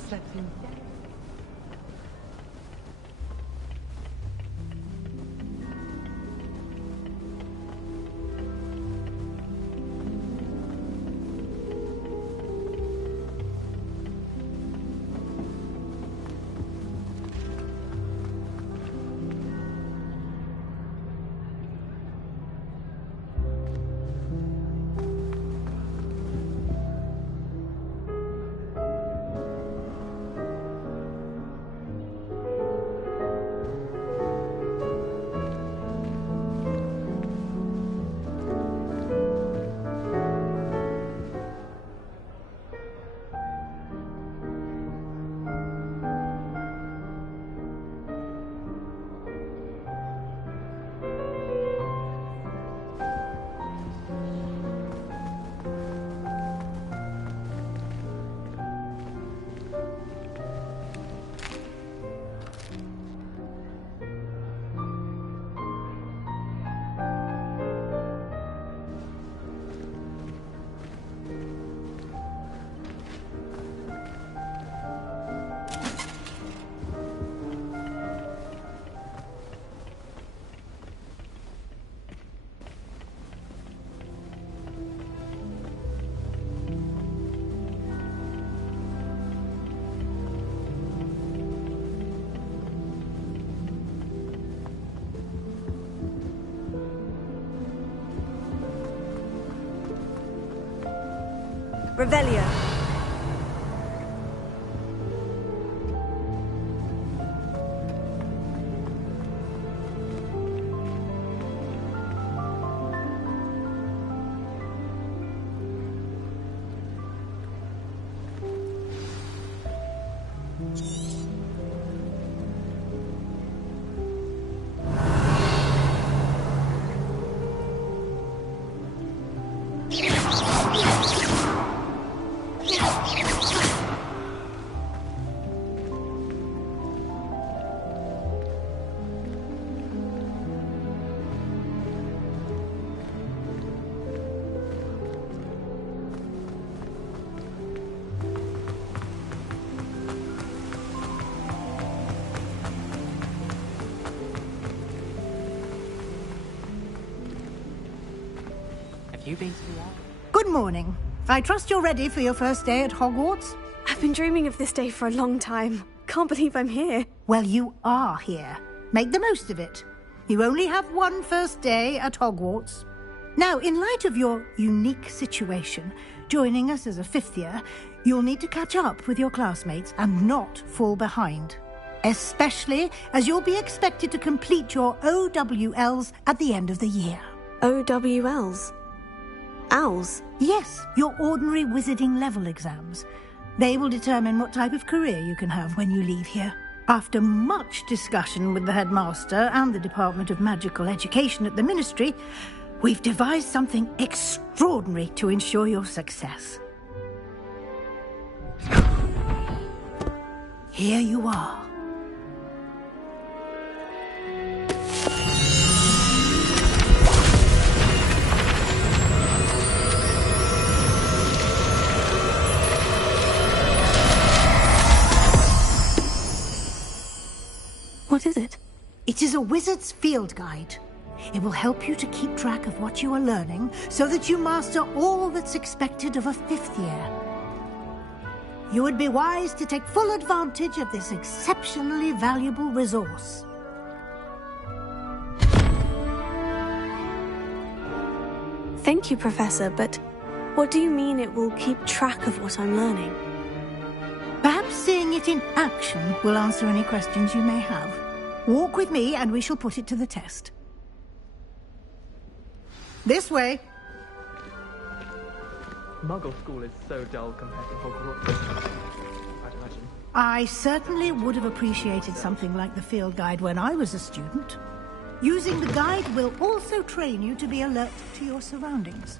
Slept in. Revelio. You been to the Ark? Good morning. I trust you're ready for your first day at Hogwarts? I've been dreaming of this day for a long time. Can't believe I'm here. Well, you are here. Make the most of it. You only have one first day at Hogwarts. Now, in light of your unique situation, joining us as a fifth year, you'll need to catch up with your classmates and not fall behind. Especially as you'll be expected to complete your OWLs at the end of the year. OWLs? Owls? Yes, your ordinary wizarding level exams. They will determine what type of career you can have when you leave here. After much discussion with the headmaster and the Department of Magical Education at the Ministry, we've devised something extraordinary to ensure your success. Here you are. What is it? It is a wizard's field guide. It will help you to keep track of what you are learning so that you master all that's expected of a fifth year. You would be wise to take full advantage of this exceptionally valuable resource. Thank you, Professor, but what do you mean it will keep track of what I'm learning? Perhaps seeing it in action will answer any questions you may have. Walk with me and we shall put it to the test. This way. Muggle school is so dull compared to Hogwarts. I'd imagine. I certainly would have appreciated something like the field guide when I was a student. Using the guide will also train you to be alert to your surroundings.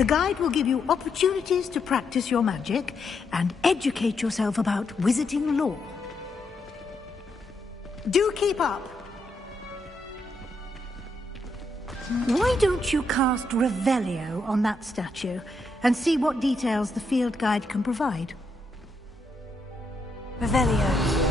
The guide will give you opportunities to practice your magic and educate yourself about wizarding lore. Do keep up. Why don't you cast Revelio on that statue and see what details the field guide can provide? Revelio.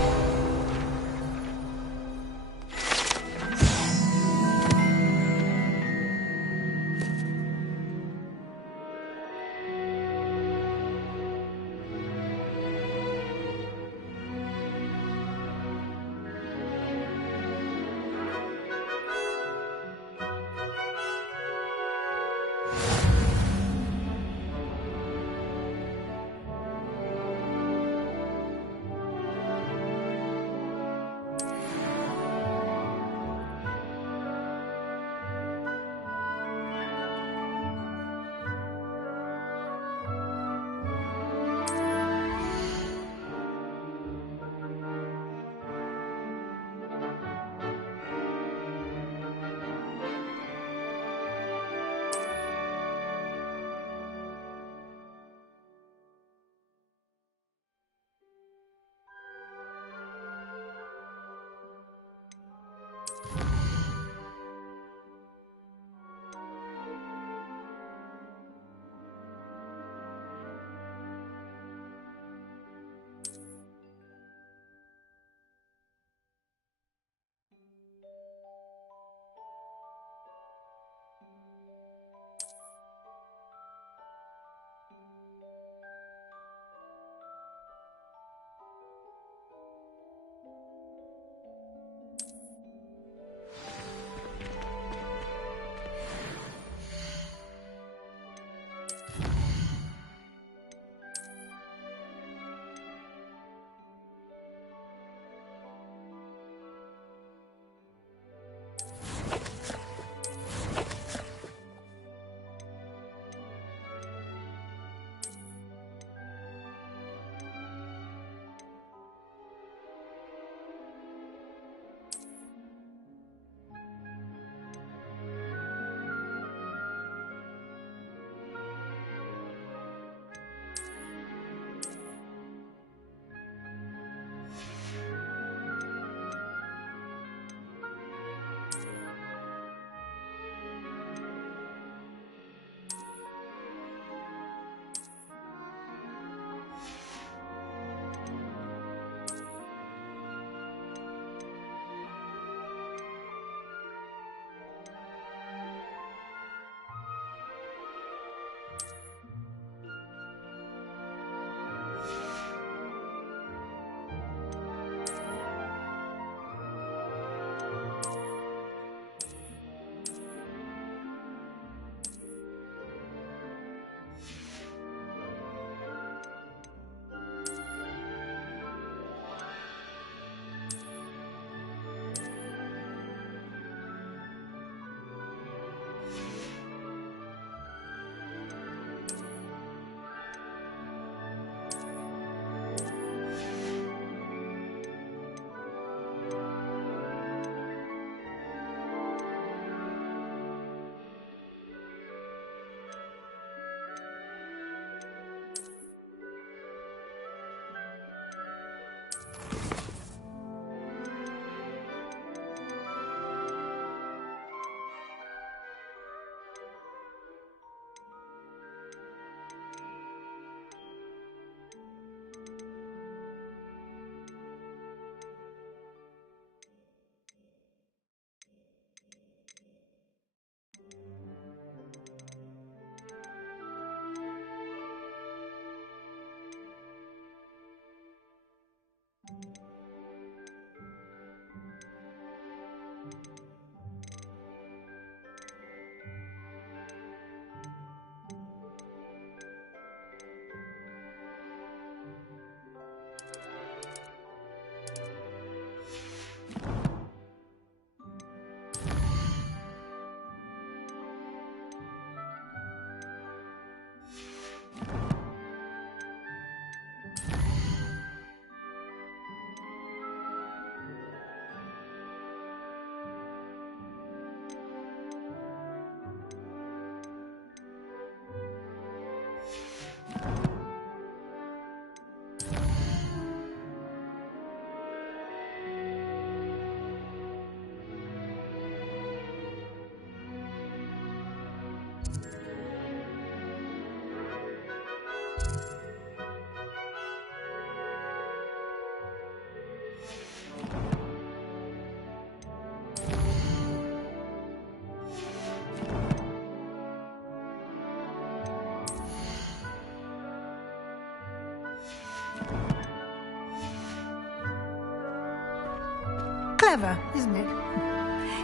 Clever, isn't it?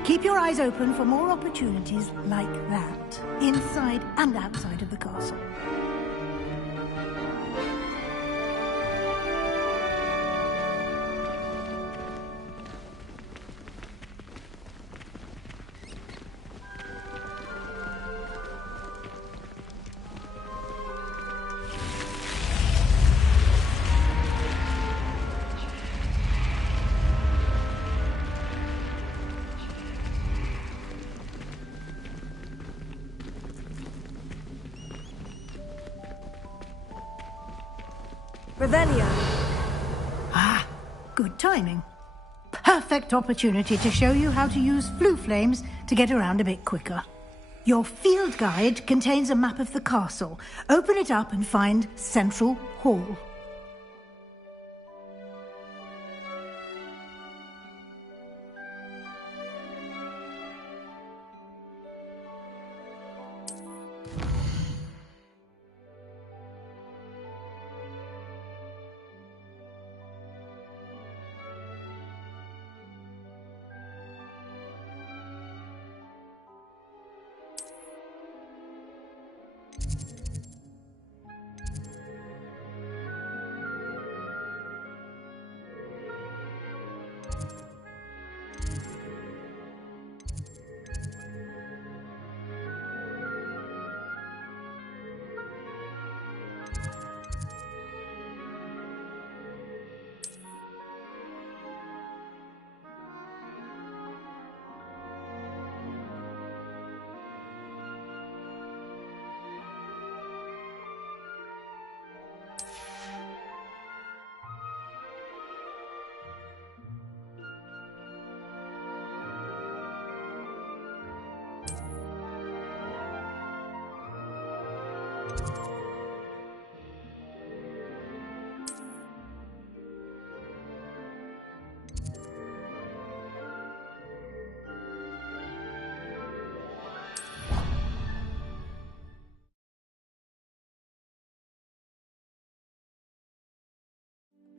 Keep your eyes open for more opportunities like that, inside and outside of the castle. Revelio. Ah, good timing. Perfect opportunity to show you how to use flue flames to get around a bit quicker. Your field guide contains a map of the castle. Open it up and find Central Hall.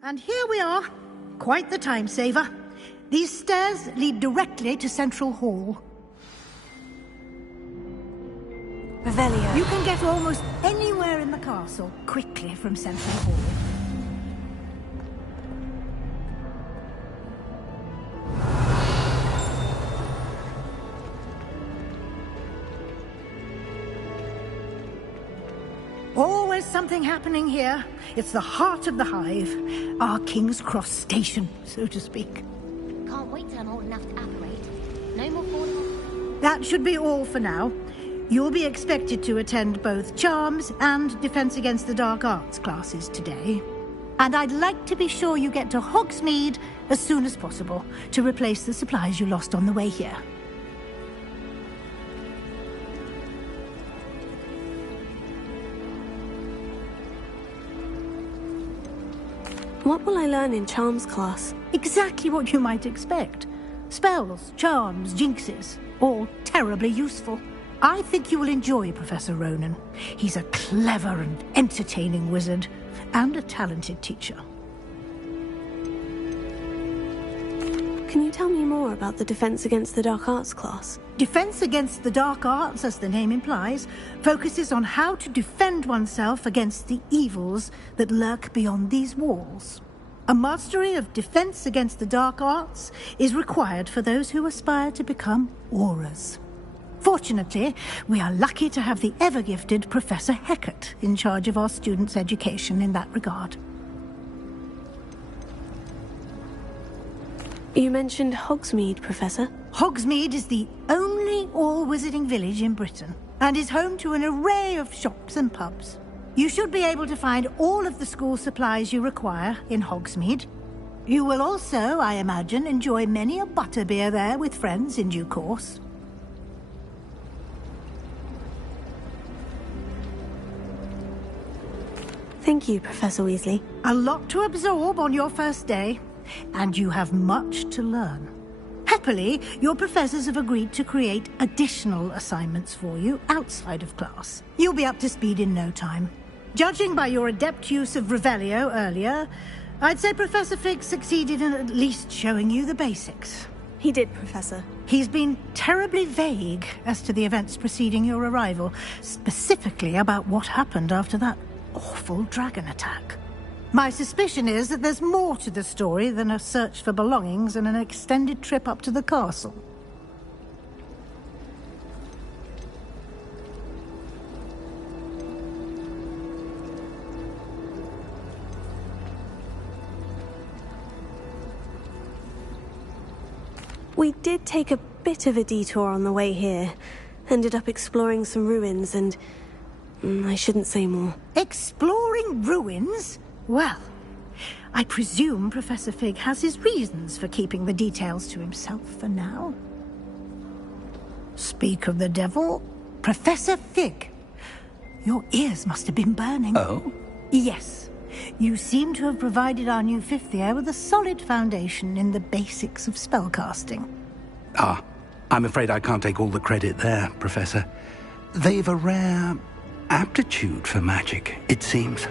And here we are. Quite the time saver. These stairs lead directly to Central Hall. Revelio. You can get almost anywhere in the castle quickly from Central Hall. Always something happening here. It's the heart of the hive. Our King's Cross station, so to speak. Can't wait till I'm old enough to apparate. No more falling off. That should be all for now. You'll be expected to attend both Charms and Defense Against the Dark Arts classes today. And I'd like to be sure you get to Hogsmeade as soon as possible to replace the supplies you lost on the way here. What will I learn in Charms class? Exactly what you might expect. Spells, charms, jinxes, all terribly useful. I think you will enjoy Professor Ronan. He's a clever and entertaining wizard, and a talented teacher. Can you tell me more about the Defense Against the Dark Arts class? Defense Against the Dark Arts, as the name implies, focuses on how to defend oneself against the evils that lurk beyond these walls. A mastery of Defense Against the Dark Arts is required for those who aspire to become Aurors. Fortunately, we are lucky to have the ever-gifted Professor Hecat in charge of our students' education in that regard. You mentioned Hogsmeade, Professor. Hogsmeade is the only all-wizarding village in Britain, and is home to an array of shops and pubs. You should be able to find all of the school supplies you require in Hogsmeade. You will also, I imagine, enjoy many a butterbeer there with friends in due course. Thank you, Professor Weasley. A lot to absorb on your first day, and you have much to learn. Happily, your professors have agreed to create additional assignments for you outside of class. You'll be up to speed in no time. Judging by your adept use of Revelio earlier, I'd say Professor Fig succeeded in at least showing you the basics. He did, Professor. He's been terribly vague as to the events preceding your arrival, specifically about what happened after that awful dragon attack. My suspicion is that there's more to the story than a search for belongings and an extended trip up to the castle. We did take a bit of a detour on the way here. Ended up exploring some ruins and... I shouldn't say more. Exploring ruins? Well, I presume Professor Fig has his reasons for keeping the details to himself for now. Speak of the devil, Professor Fig. Your ears must have been burning. Oh? Yes. You seem to have provided our new fifth year with a solid foundation in the basics of spellcasting. Ah, I'm afraid I can't take all the credit there, Professor. They've a rare aptitude for magic, it seems.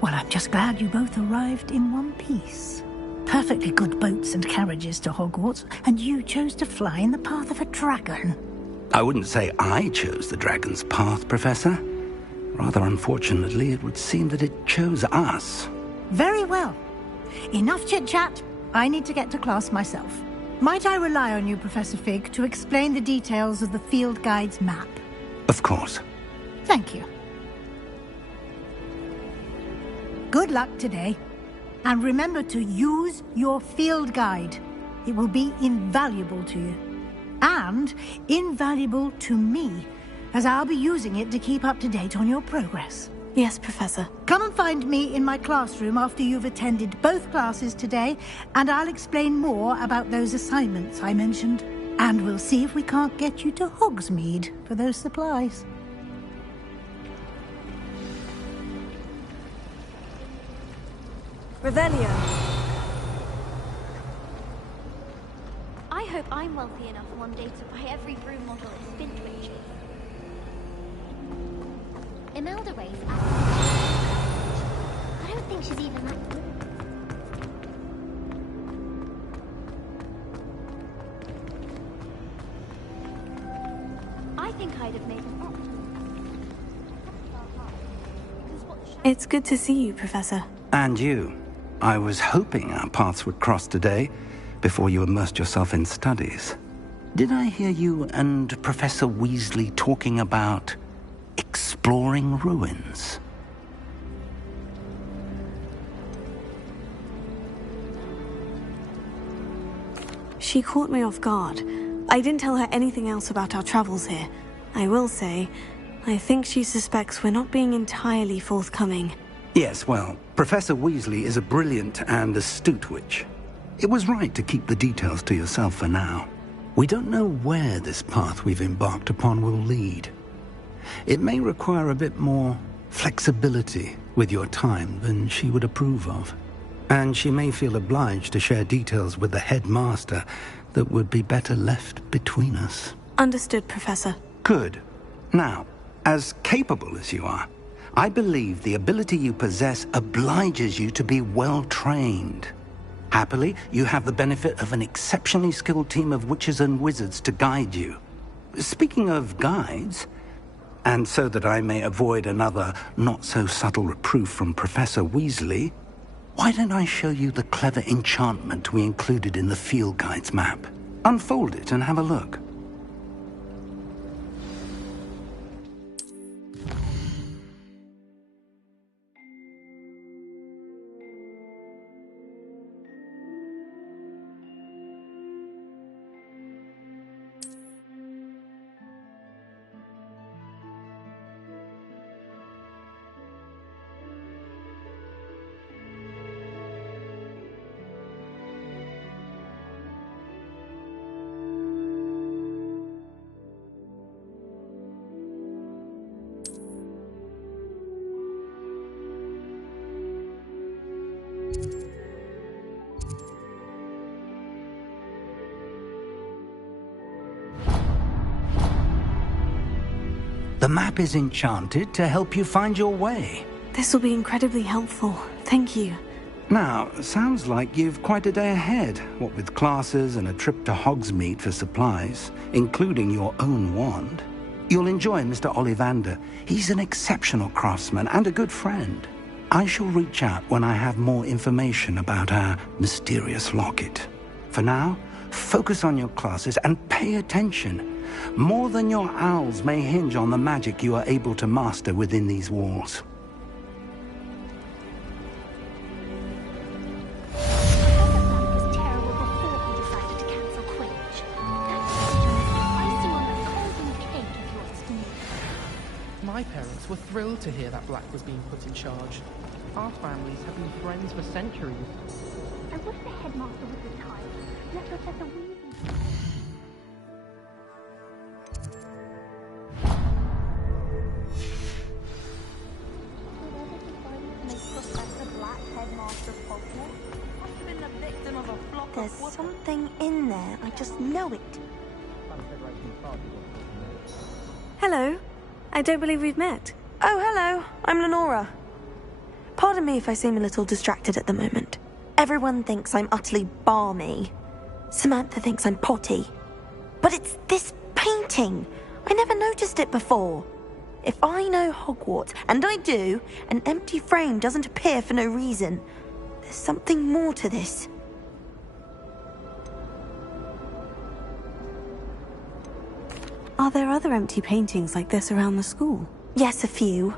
Well, I'm just glad you both arrived in one piece. Perfectly good boats and carriages to Hogwarts, and you chose to fly in the path of a dragon. I wouldn't say I chose the dragon's path, Professor. Rather unfortunately, it would seem that it chose us. Very well. Enough chit-chat. I need to get to class myself. Might I rely on you, Professor Fig, to explain the details of the field guide's map? Of course. Thank you. Good luck today. And remember to use your field guide. It will be invaluable to you. And invaluable to me, as I'll be using it to keep up to date on your progress. Yes, Professor. Come and find me in my classroom after you've attended both classes today, and I'll explain more about those assignments I mentioned. And we'll see if we can't get you to Hogsmeade for those supplies. Revelio. I hope I'm wealthy enough one day to buy every broom model in Spintwitch. Imelda Ray's I don't think she's even that. I think I'd have made an opt. It's good to see you, Professor. And you. I was hoping our paths would cross today, before you immersed yourself in studies. Did I hear you and Professor Weasley talking about exploring ruins? She caught me off guard. I didn't tell her anything else about our travels here. I will say, I think she suspects we're not being entirely forthcoming. Yes, well, Professor Weasley is a brilliant and astute witch. It was right to keep the details to yourself for now. We don't know where this path we've embarked upon will lead. It may require a bit more flexibility with your time than she would approve of. And she may feel obliged to share details with the headmaster that would be better left between us. Understood, Professor. Good. Now, as capable as you are, I believe the ability you possess obliges you to be well trained. Happily, you have the benefit of an exceptionally skilled team of witches and wizards to guide you. Speaking of guides, and so that I may avoid another not-so-subtle reproof from Professor Weasley, why don't I show you the clever enchantment we included in the field guide's map? Unfold it and have a look. The map is enchanted to help you find your way. This will be incredibly helpful. Thank you. Now, sounds like you've quite a day ahead, what with classes and a trip to Hogsmeade for supplies, including your own wand. You'll enjoy Mr. Ollivander. He's an exceptional craftsman and a good friend. I shall reach out when I have more information about our mysterious locket. For now, focus on your classes and pay attention. More than your owls may hinge on the magic you are able to master within these walls. My parents were thrilled to hear that Black was being put in charge. Our families have been friends for centuries. I wish the headmaster would retire. Let Professor Weasley... There's something in there. I just know it. Hello. I don't believe we've met. Oh, hello. I'm Lenora. Pardon me if I seem a little distracted at the moment. Everyone thinks I'm utterly balmy. Samantha thinks I'm potty. But it's this painting. I never noticed it before. If I know Hogwarts, and I do, an empty frame doesn't appear for no reason. There's something more to this. Are there other empty paintings like this around the school? Yes, a few.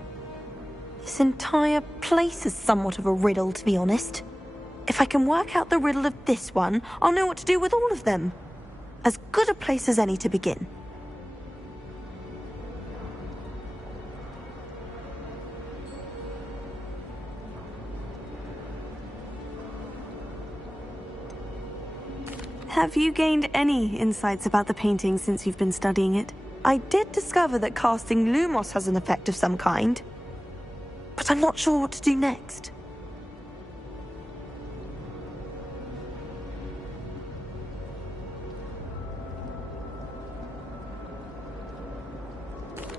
This entire place is somewhat of a riddle, to be honest. If I can work out the riddle of this one, I'll know what to do with all of them. As good a place as any to begin. Have you gained any insights about the painting since you've been studying it? I did discover that casting Lumos has an effect of some kind. But I'm not sure what to do next.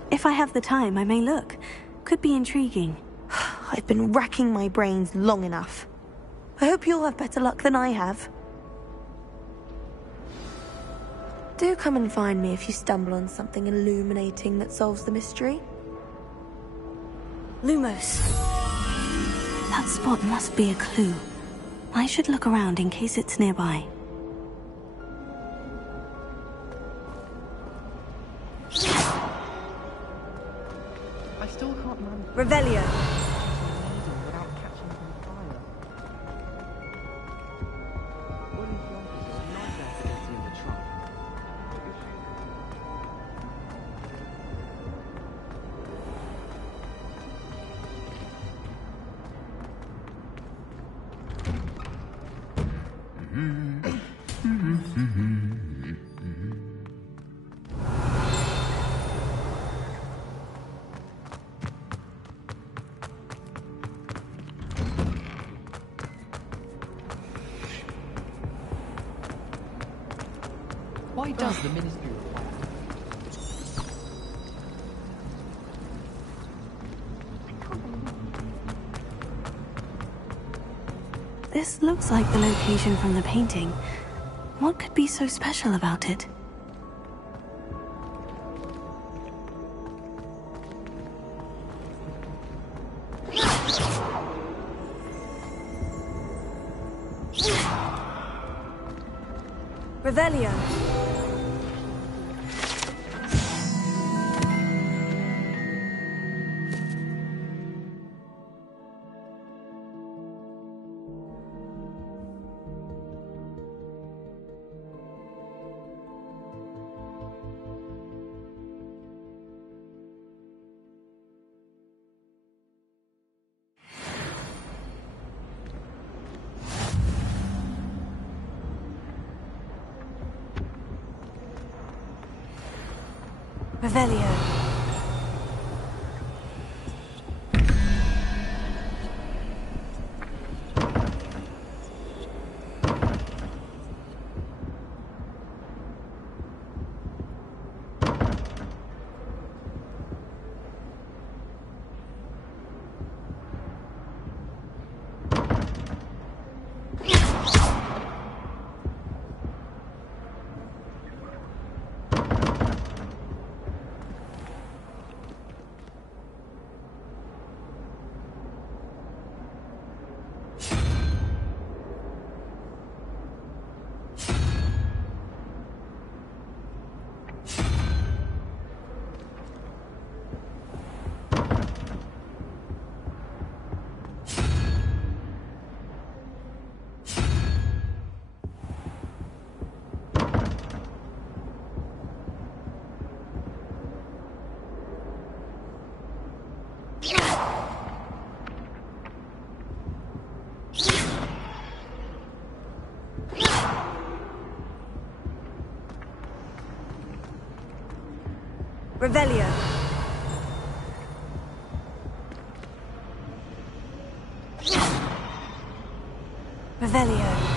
If I have the time, I may look. Could be intriguing. I've been racking my brains long enough. I hope you'll have better luck than I have. Do come and find me if you stumble on something illuminating that solves the mystery. Lumos. That spot must be a clue. I should look around in case it's nearby. I still can't manage... Revelio. ...without catching on fire. What is your nightmare to get in the trunk? Why does the Ministry require? This looks like the location from the painting. What could be so special about it? Revelio. Revelio. Revelio. Revelio.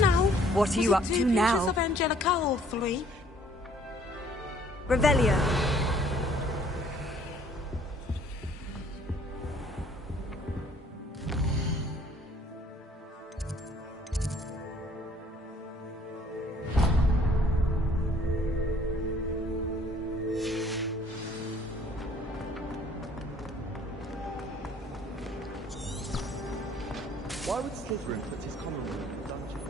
Now, What are you up to Two now? pieces of Angelica or three? Revelio. Why would Slytherin put his common room in a dungeon?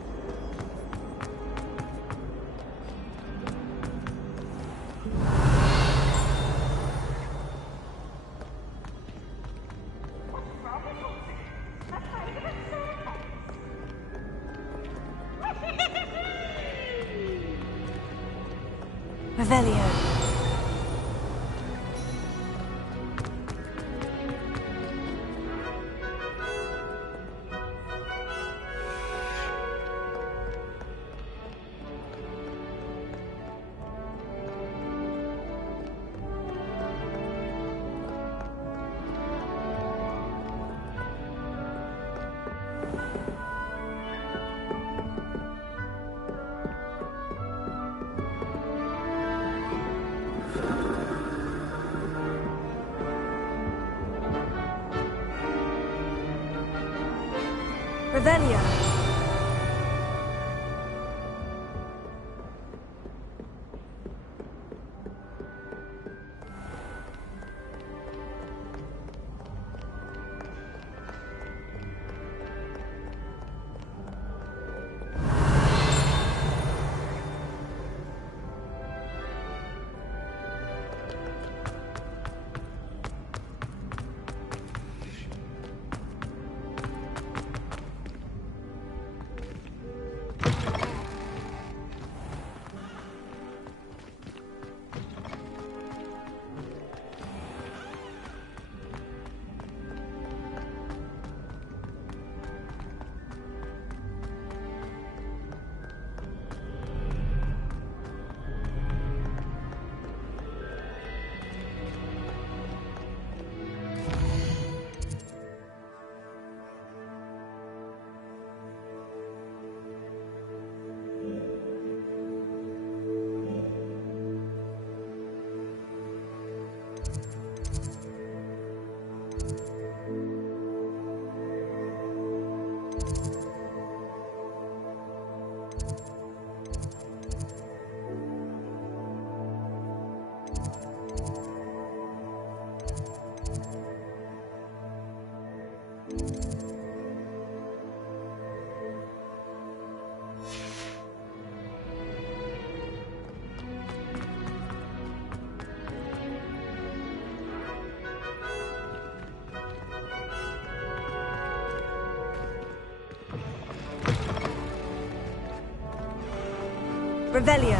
Revelio. Revelio. Revelio.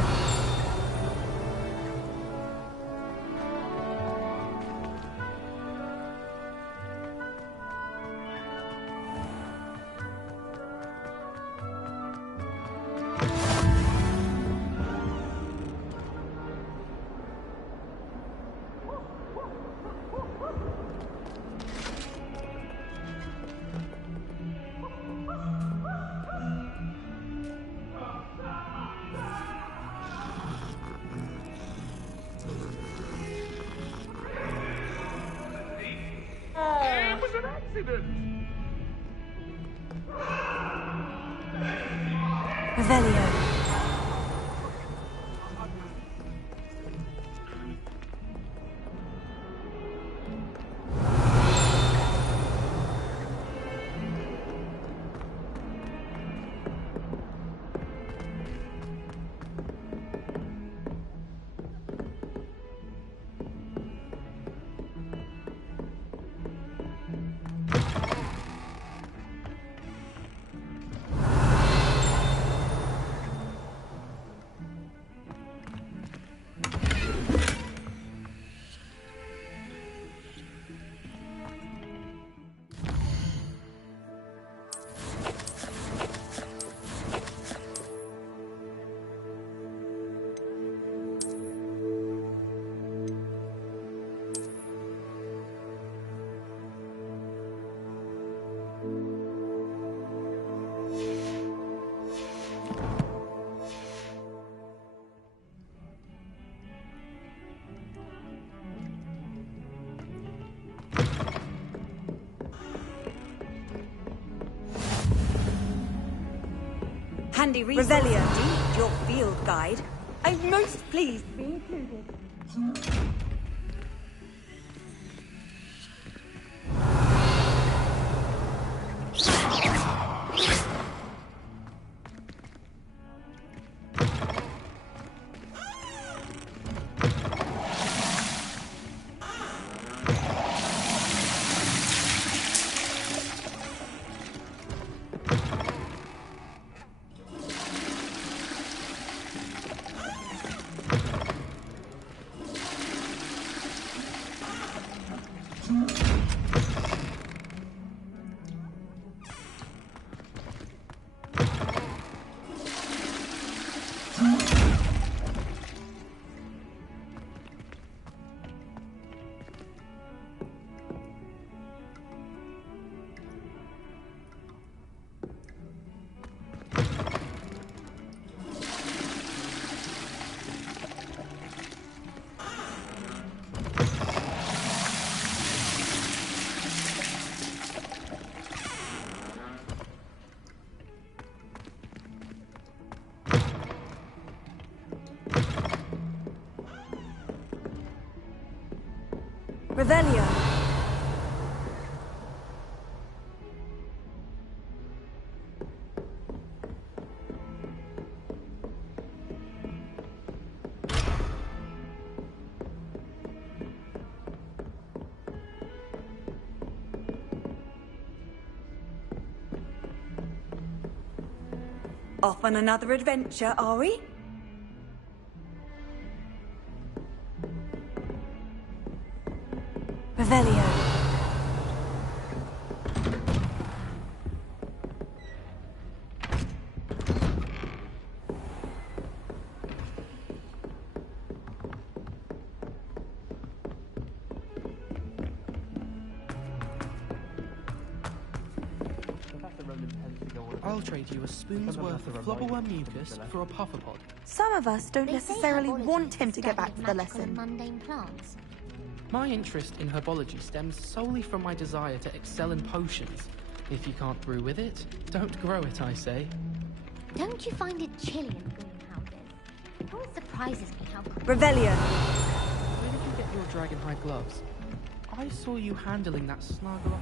It was an accident! Revelio. handy resource indeed, your field guide. I'm most pleased to be included. Revelio. Off on another adventure, are we? Revelio. I'll trade you a spoon's worth of flobberworm mucus for a pufferpod. Some of us don't necessarily want him to get back to the lesson. Mundane plants. My interest in herbology stems solely from my desire to excel in potions. If you can't brew with it, don't grow it, I say. Don't you find it chilly in greenhouses? It always surprises me how... Revelio. Where did you get your dragonhide gloves? I saw you handling that snuggle.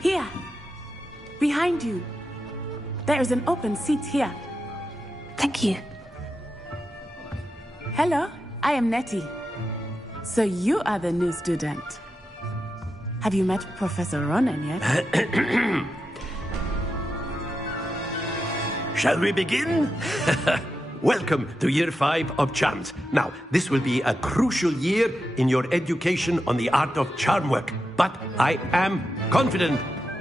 Here, behind you. There is an open seat here. Thank you. Hello, I am Nettie. So you are the new student. Have you met Professor Ronan yet? Shall we begin? Welcome to Year 5 of Charms. Now, this will be a crucial year in your education on the art of charm work. But I am confident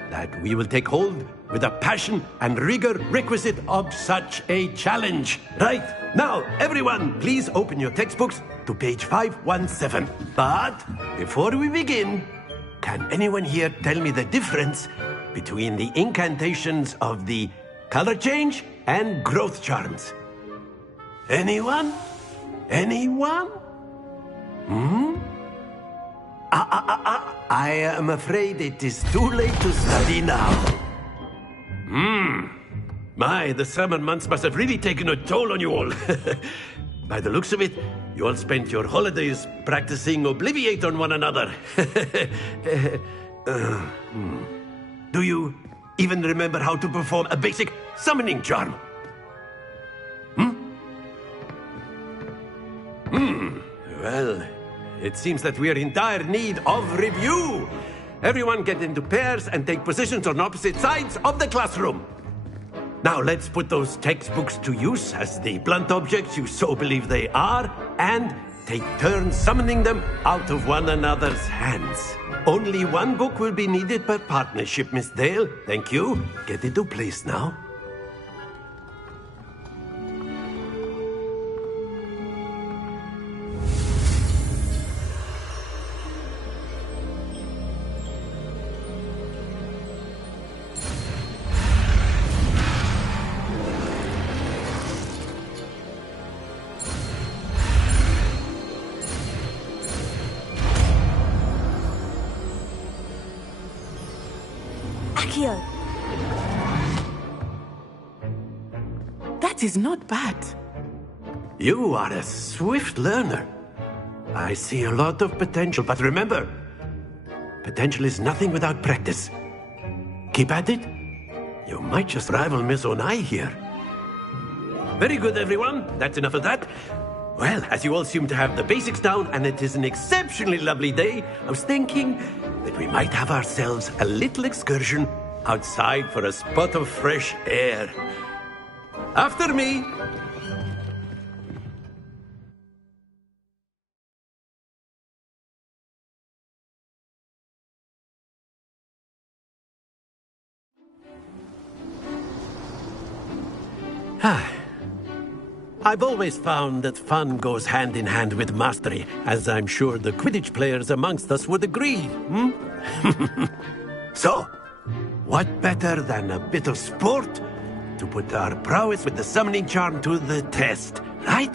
that we will take hold with the passion and rigor requisite of such a challenge. Right, now, everyone, please open your textbooks to page 517. But before we begin, can anyone here tell me the difference between the incantations of the color change and growth charms? Anyone? Anyone? I am afraid it is too late to study now. My, the summer months must have really taken a toll on you all. By the looks of it, you all spent your holidays practicing Obliviate on one another. Do you even remember how to perform a basic summoning charm? Well, it seems that we are in dire need of review. Everyone get into pairs and take positions on opposite sides of the classroom. Now let's put those textbooks to use as the blunt objects you so believe they are, and take turns summoning them out of one another's hands. Only one book will be needed per partnership, Miss Dale. Thank you. Get into place now. Accio! That is not bad. You are a swift learner. I see a lot of potential, but remember, potential is nothing without practice. Keep at it. You might just rival Miss Onai here. Very good, everyone. That's enough of that. Well, as you all seem to have the basics down, and it is an exceptionally lovely day, I was thinking that we might have ourselves a little excursion outside for a spot of fresh air. After me. I've always found that fun goes hand in hand with mastery, as I'm sure the Quidditch players amongst us would agree, So, what better than a bit of sport to put our prowess with the summoning charm to the test, right?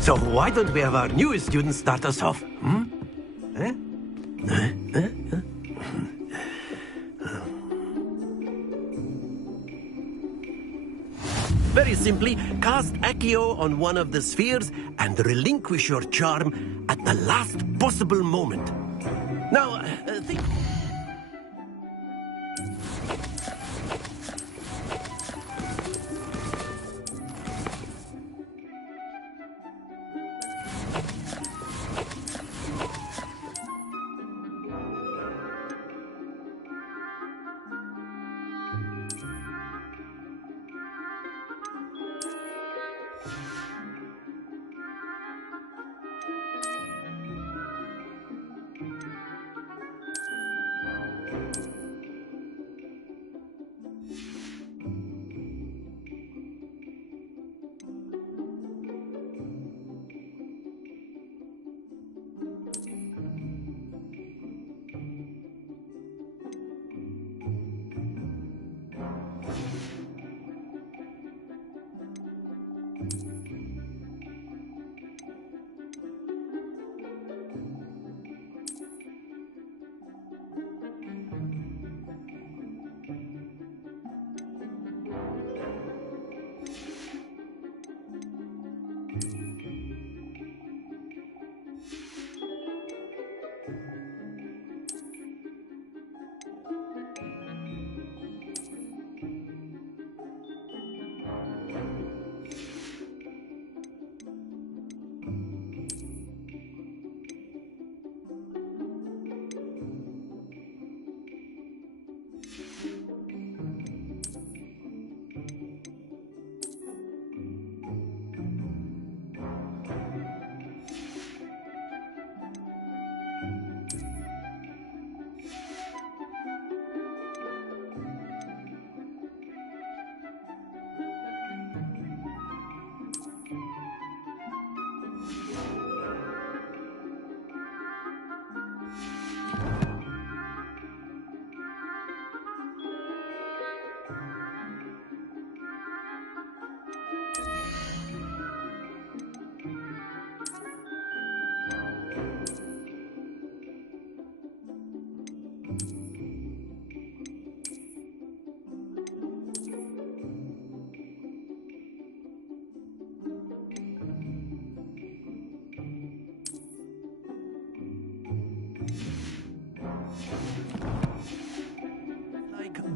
So why don't we have our newest student start us off? Very simply, cast Accio on one of the spheres and relinquish your charm at the last possible moment. Now, think...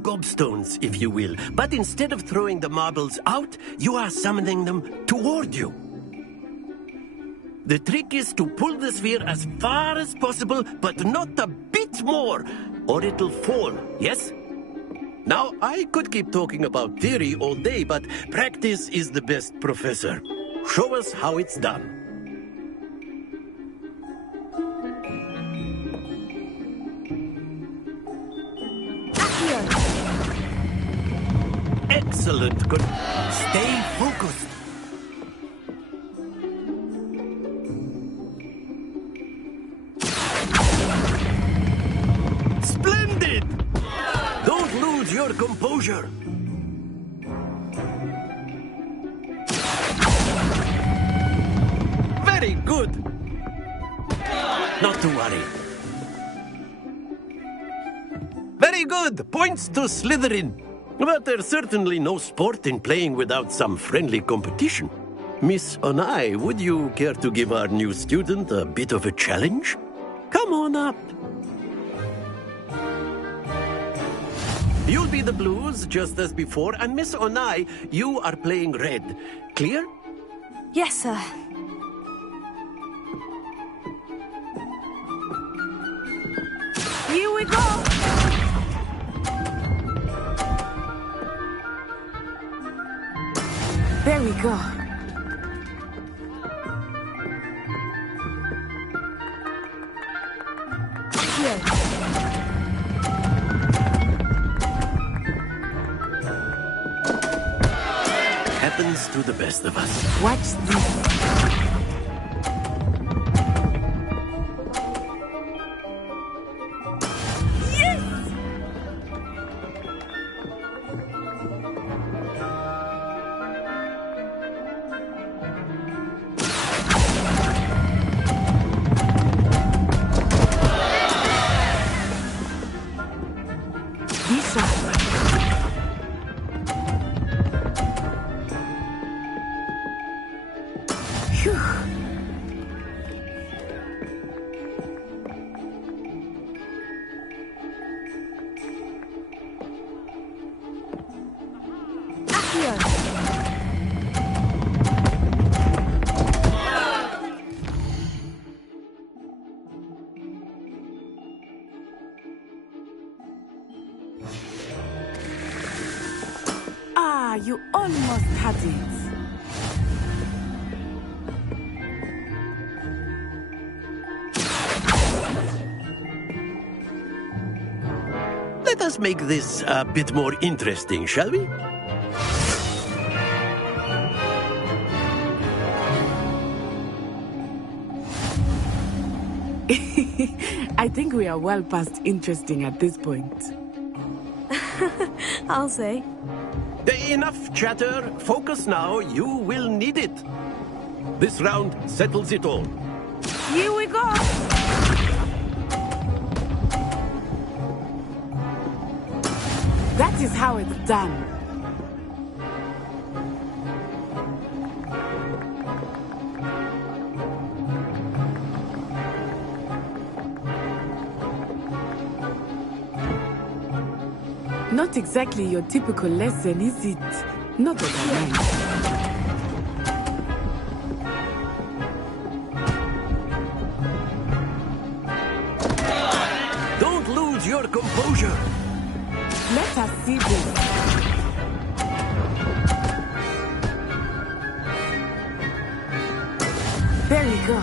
gobstones, if you will. But instead of throwing the marbles out, you are summoning them toward you. The trick is to pull the sphere as far as possible, but not a bit more, or it'll fall, yes? Now, I could keep talking about theory all day, but practice is the best professor. Show us how it's done. Excellent. Good. Stay focused. Splendid! Don't lose your composure. Very good. Not to worry. Very good. Points to Slytherin. But there's certainly no sport in playing without some friendly competition. Miss Onai, would you care to give our new student a bit of a challenge? Come on up. You'll be the blues, just as before, and Miss Onai, you are playing red. Clear? Yes, sir. Here we go! There we go. Here. Happens to the best of us. Watch this. Ah, you almost had it. Let us make this a bit more interesting, shall we? I think we are well past interesting at this point. I'll say. Enough chatter. Focus now. You will need it. This round settles it all. Here we go! That is how it's done. Not exactly your typical lesson, is it? Not that I mind. Don't lose your composure. Let us see this. There we go.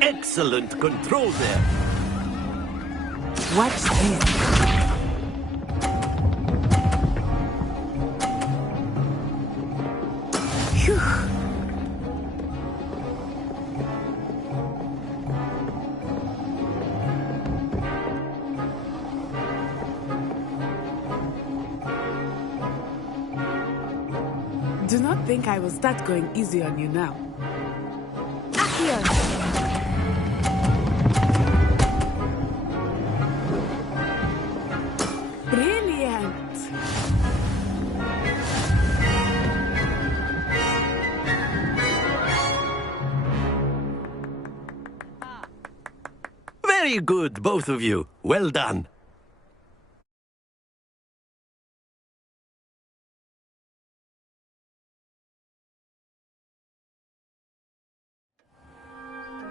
Excellent control there. Watch this. Phew. Do not think I will start going easy on you now. Here. Very good, both of you. Well done.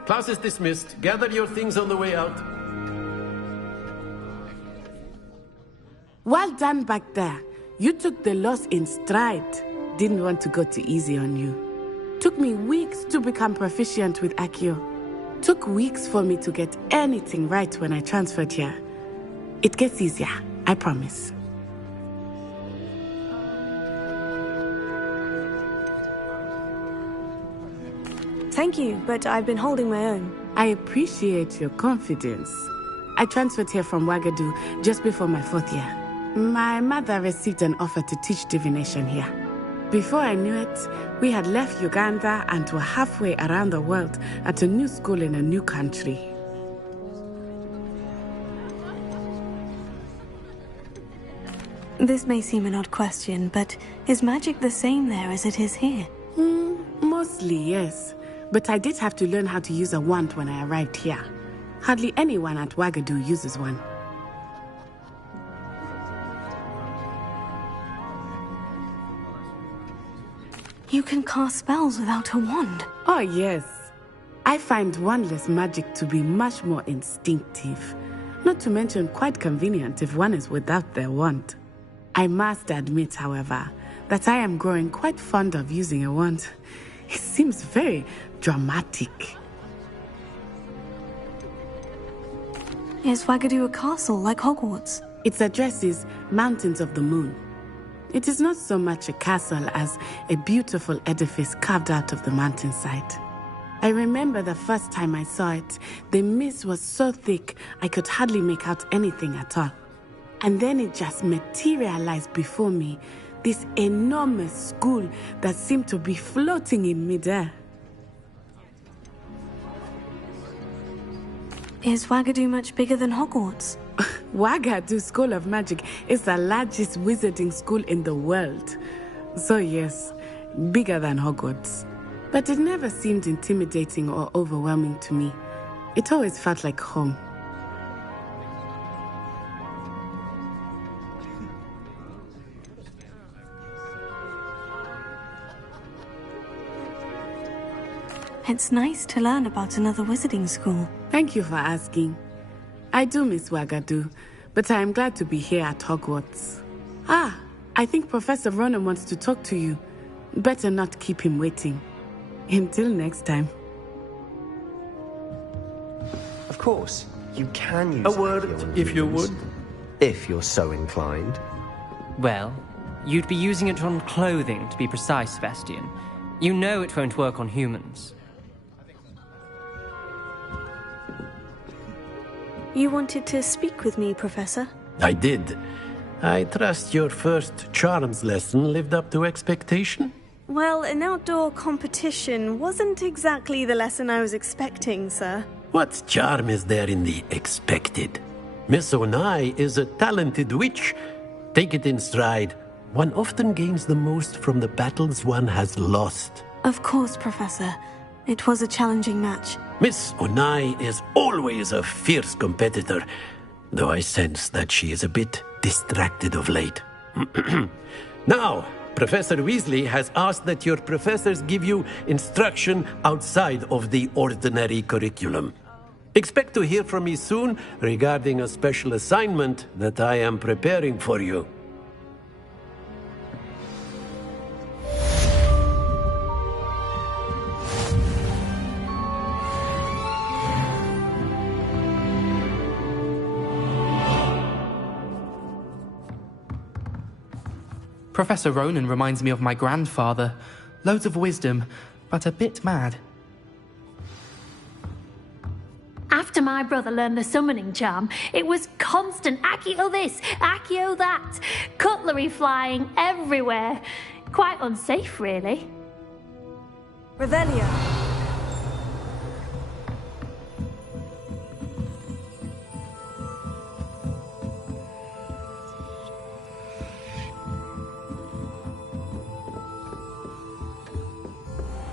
Class is dismissed. Gather your things on the way out. Well done back there. You took the loss in stride. Didn't want to go too easy on you. Took me weeks to become proficient with Accio. Took weeks for me to get anything right when I transferred here. It gets easier, I promise. Thank you, but I've been holding my own. I appreciate your confidence. I transferred here from Wagadu just before my 4th year. My mother received an offer to teach divination here. Before I knew it, we had left Uganda and were halfway around the world at a new school in a new country. This may seem an odd question, but is magic the same there as it is here? Mostly, yes. But I did have to learn how to use a wand when I arrived here. Hardly anyone at Wagadu uses one. You can cast spells without a wand. Oh, yes. I find wandless magic to be much more instinctive. Not to mention quite convenient if one is without their wand. I must admit, however, that I am growing quite fond of using a wand. It seems very dramatic. Is Wagadu a castle like Hogwarts? Its address is Mountains of the Moon. It is not so much a castle as a beautiful edifice carved out of the mountainside. I remember the first time I saw it, the mist was so thick I could hardly make out anything at all. And then it just materialized before me, this enormous school that seemed to be floating in midair. Is Wagadu much bigger than Hogwarts? Wagadu School of Magic is the largest wizarding school in the world. So yes, bigger than Hogwarts. But it never seemed intimidating or overwhelming to me. It always felt like home. It's nice to learn about another wizarding school. Thank you for asking. I do miss Wagadu, but I am glad to be here at Hogwarts. Ah, I think Professor Ronan wants to talk to you. Better not keep him waiting. Until next time. Of course, you can use A word, if you would. If you're so inclined. Well, you'd be using it on clothing, to be precise, Sebastian. You know it won't work on humans. You wanted to speak with me, Professor? I did. I trust your first charms lesson lived up to expectation? Well, an outdoor competition wasn't exactly the lesson I was expecting, sir. What charm is there in the expected? Miss Onai is a talented witch. Take it in stride. One often gains the most from the battles one has lost. Of course, Professor. It was a challenging match. Miss Onai is always a fierce competitor, though I sense that she is a bit distracted of late. Now, Professor Weasley has asked that your professors give you instruction outside of the ordinary curriculum. Expect to hear from me soon regarding a special assignment that I am preparing for you. Professor Ronan reminds me of my grandfather. Loads of wisdom, but a bit mad. After my brother learned the summoning charm, it was constant Accio this, Accio that. Cutlery flying everywhere. Quite unsafe, really. Revelio.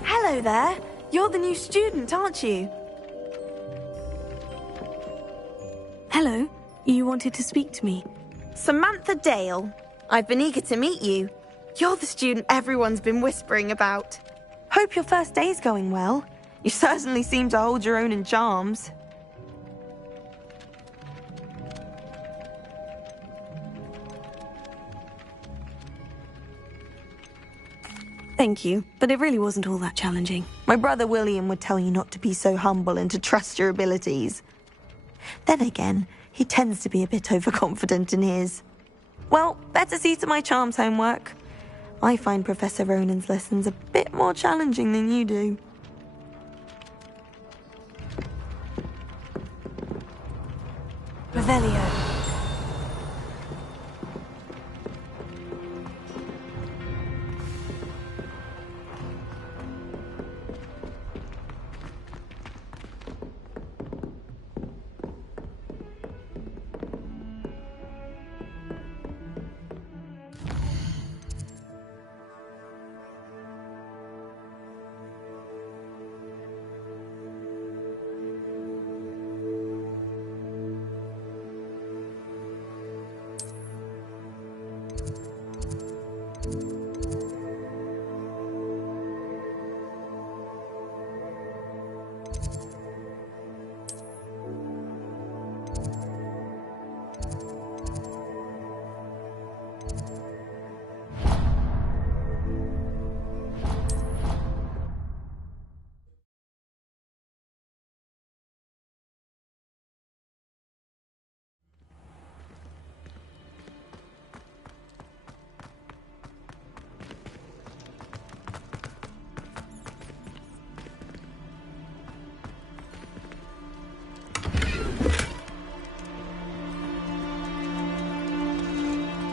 Hello there. You're the new student, aren't you? Hello. You wanted to speak to me. Samantha Dale. I've been eager to meet you. You're the student everyone's been whispering about. Hope your first day's going well. You certainly seem to hold your own in charms. Thank you, but it really wasn't all that challenging. My brother William would tell you not to be so humble and to trust your abilities. Then again, he tends to be a bit overconfident in his. Well, better see to my charms homework. I find Professor Ronan's lessons a bit more challenging than you do. Revelio.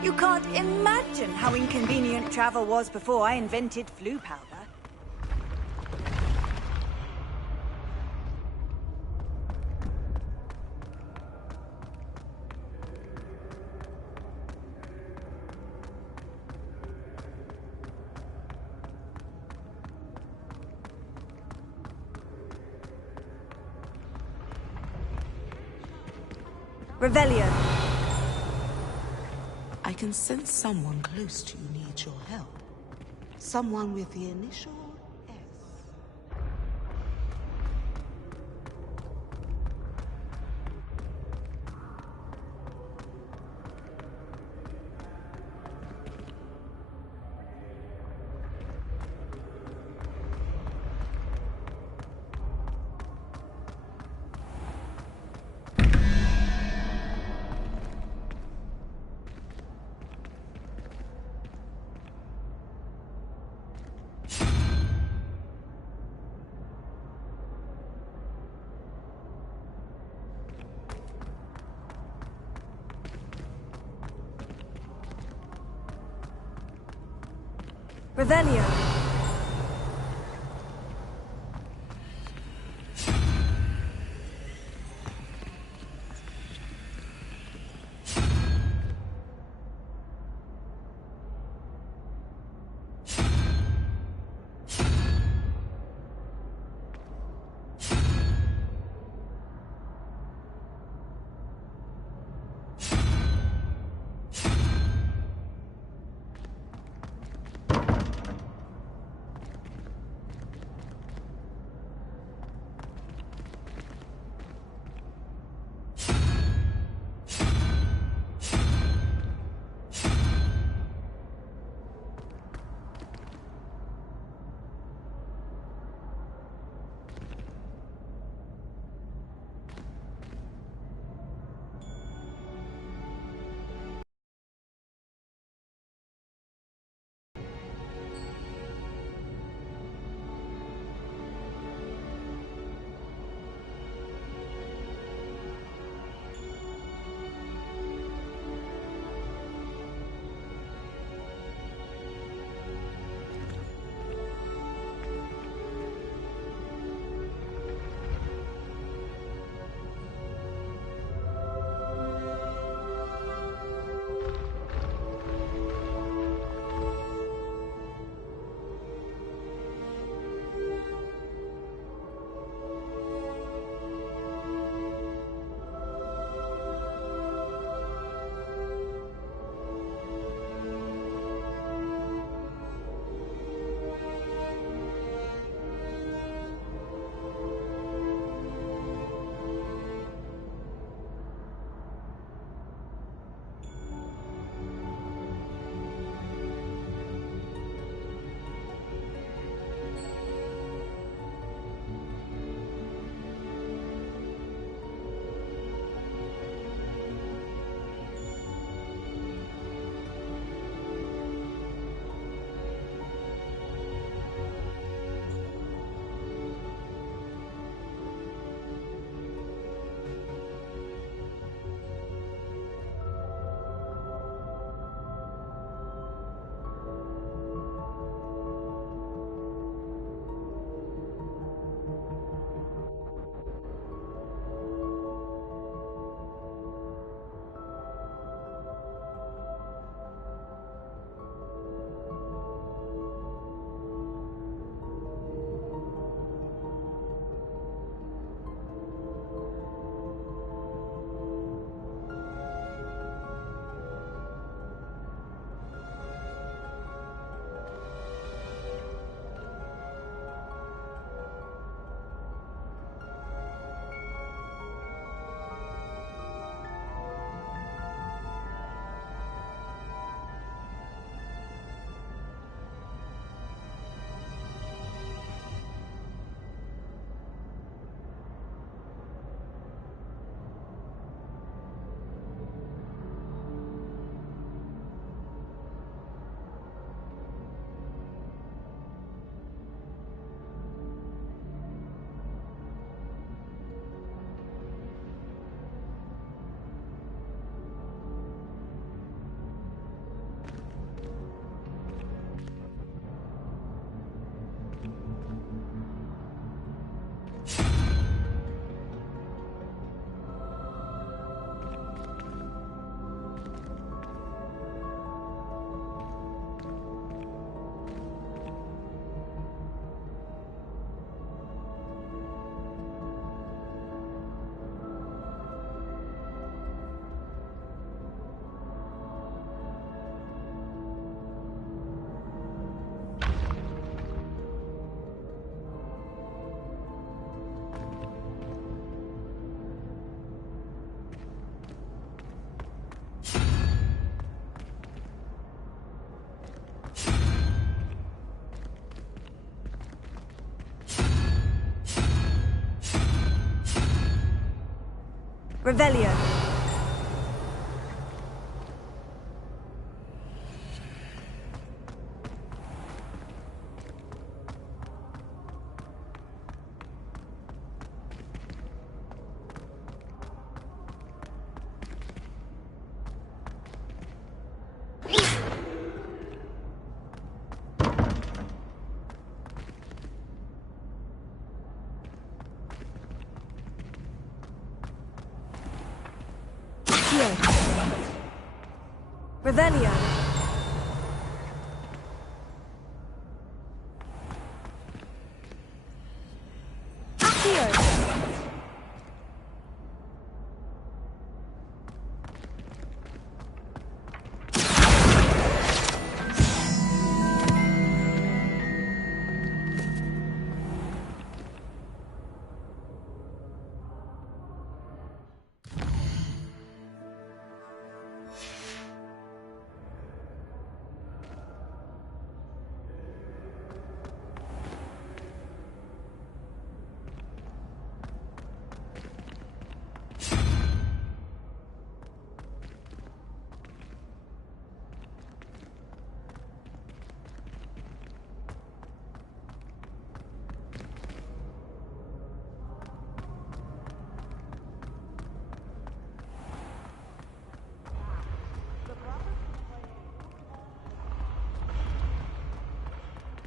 You can't imagine how inconvenient travel was before I invented flu powder. Revelio. I can sense someone close to you needs your help. Someone with the initial S. Revelio. Revelio. Revelio.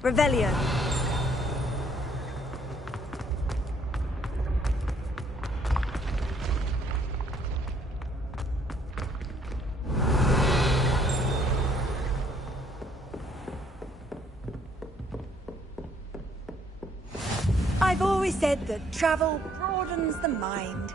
Revelio. I've always said that travel broadens the mind.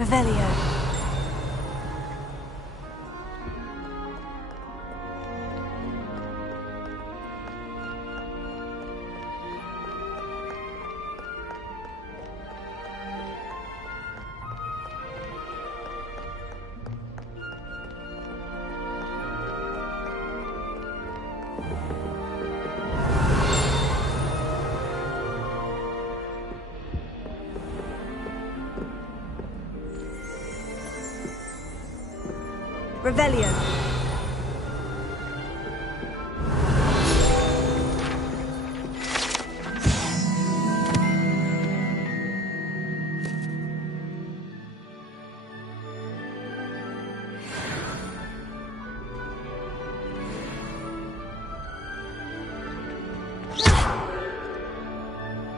Revelio. Revelio.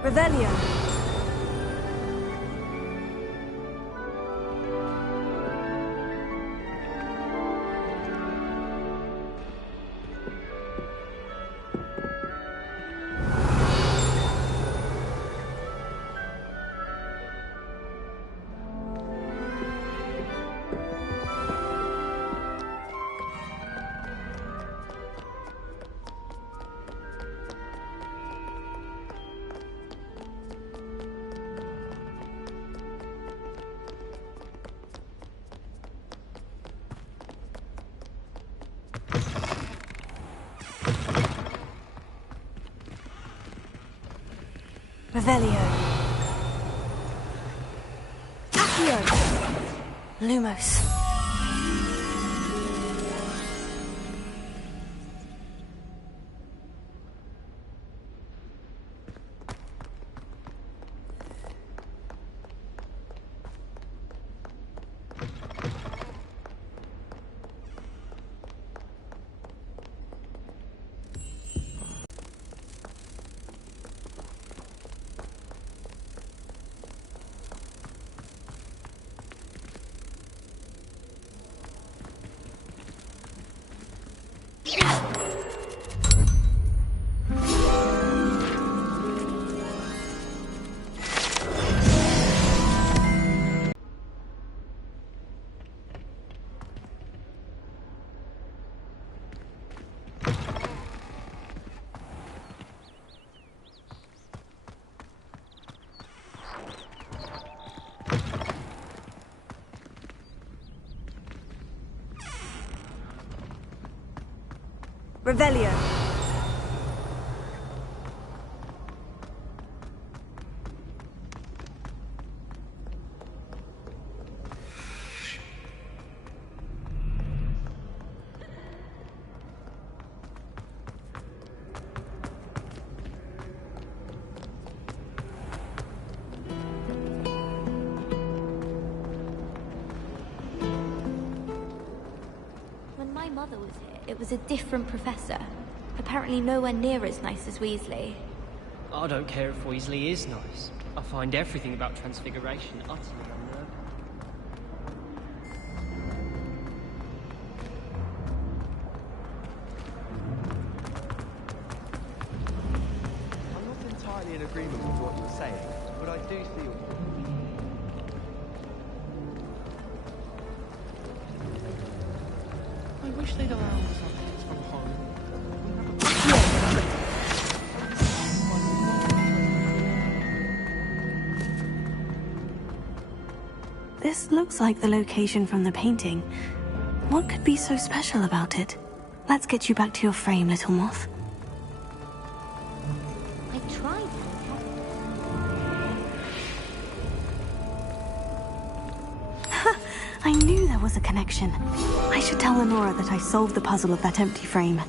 Revelio. Revelio. Accio. Lumos. Revelio. When my mother was here, it was a different professor. Apparently nowhere near as nice as Weasley. I don't care if Weasley is nice. I find everything about Transfiguration utterly unnerving. I'm not entirely in agreement with what you're saying, but I do see your point. I wish they'd allow us our kids from home. This looks like the location from the painting. What could be so special about it? Let's get you back to your frame, little moth. I tried. I knew there was a connection. I should tell Lenora that I solved the puzzle of that empty frame.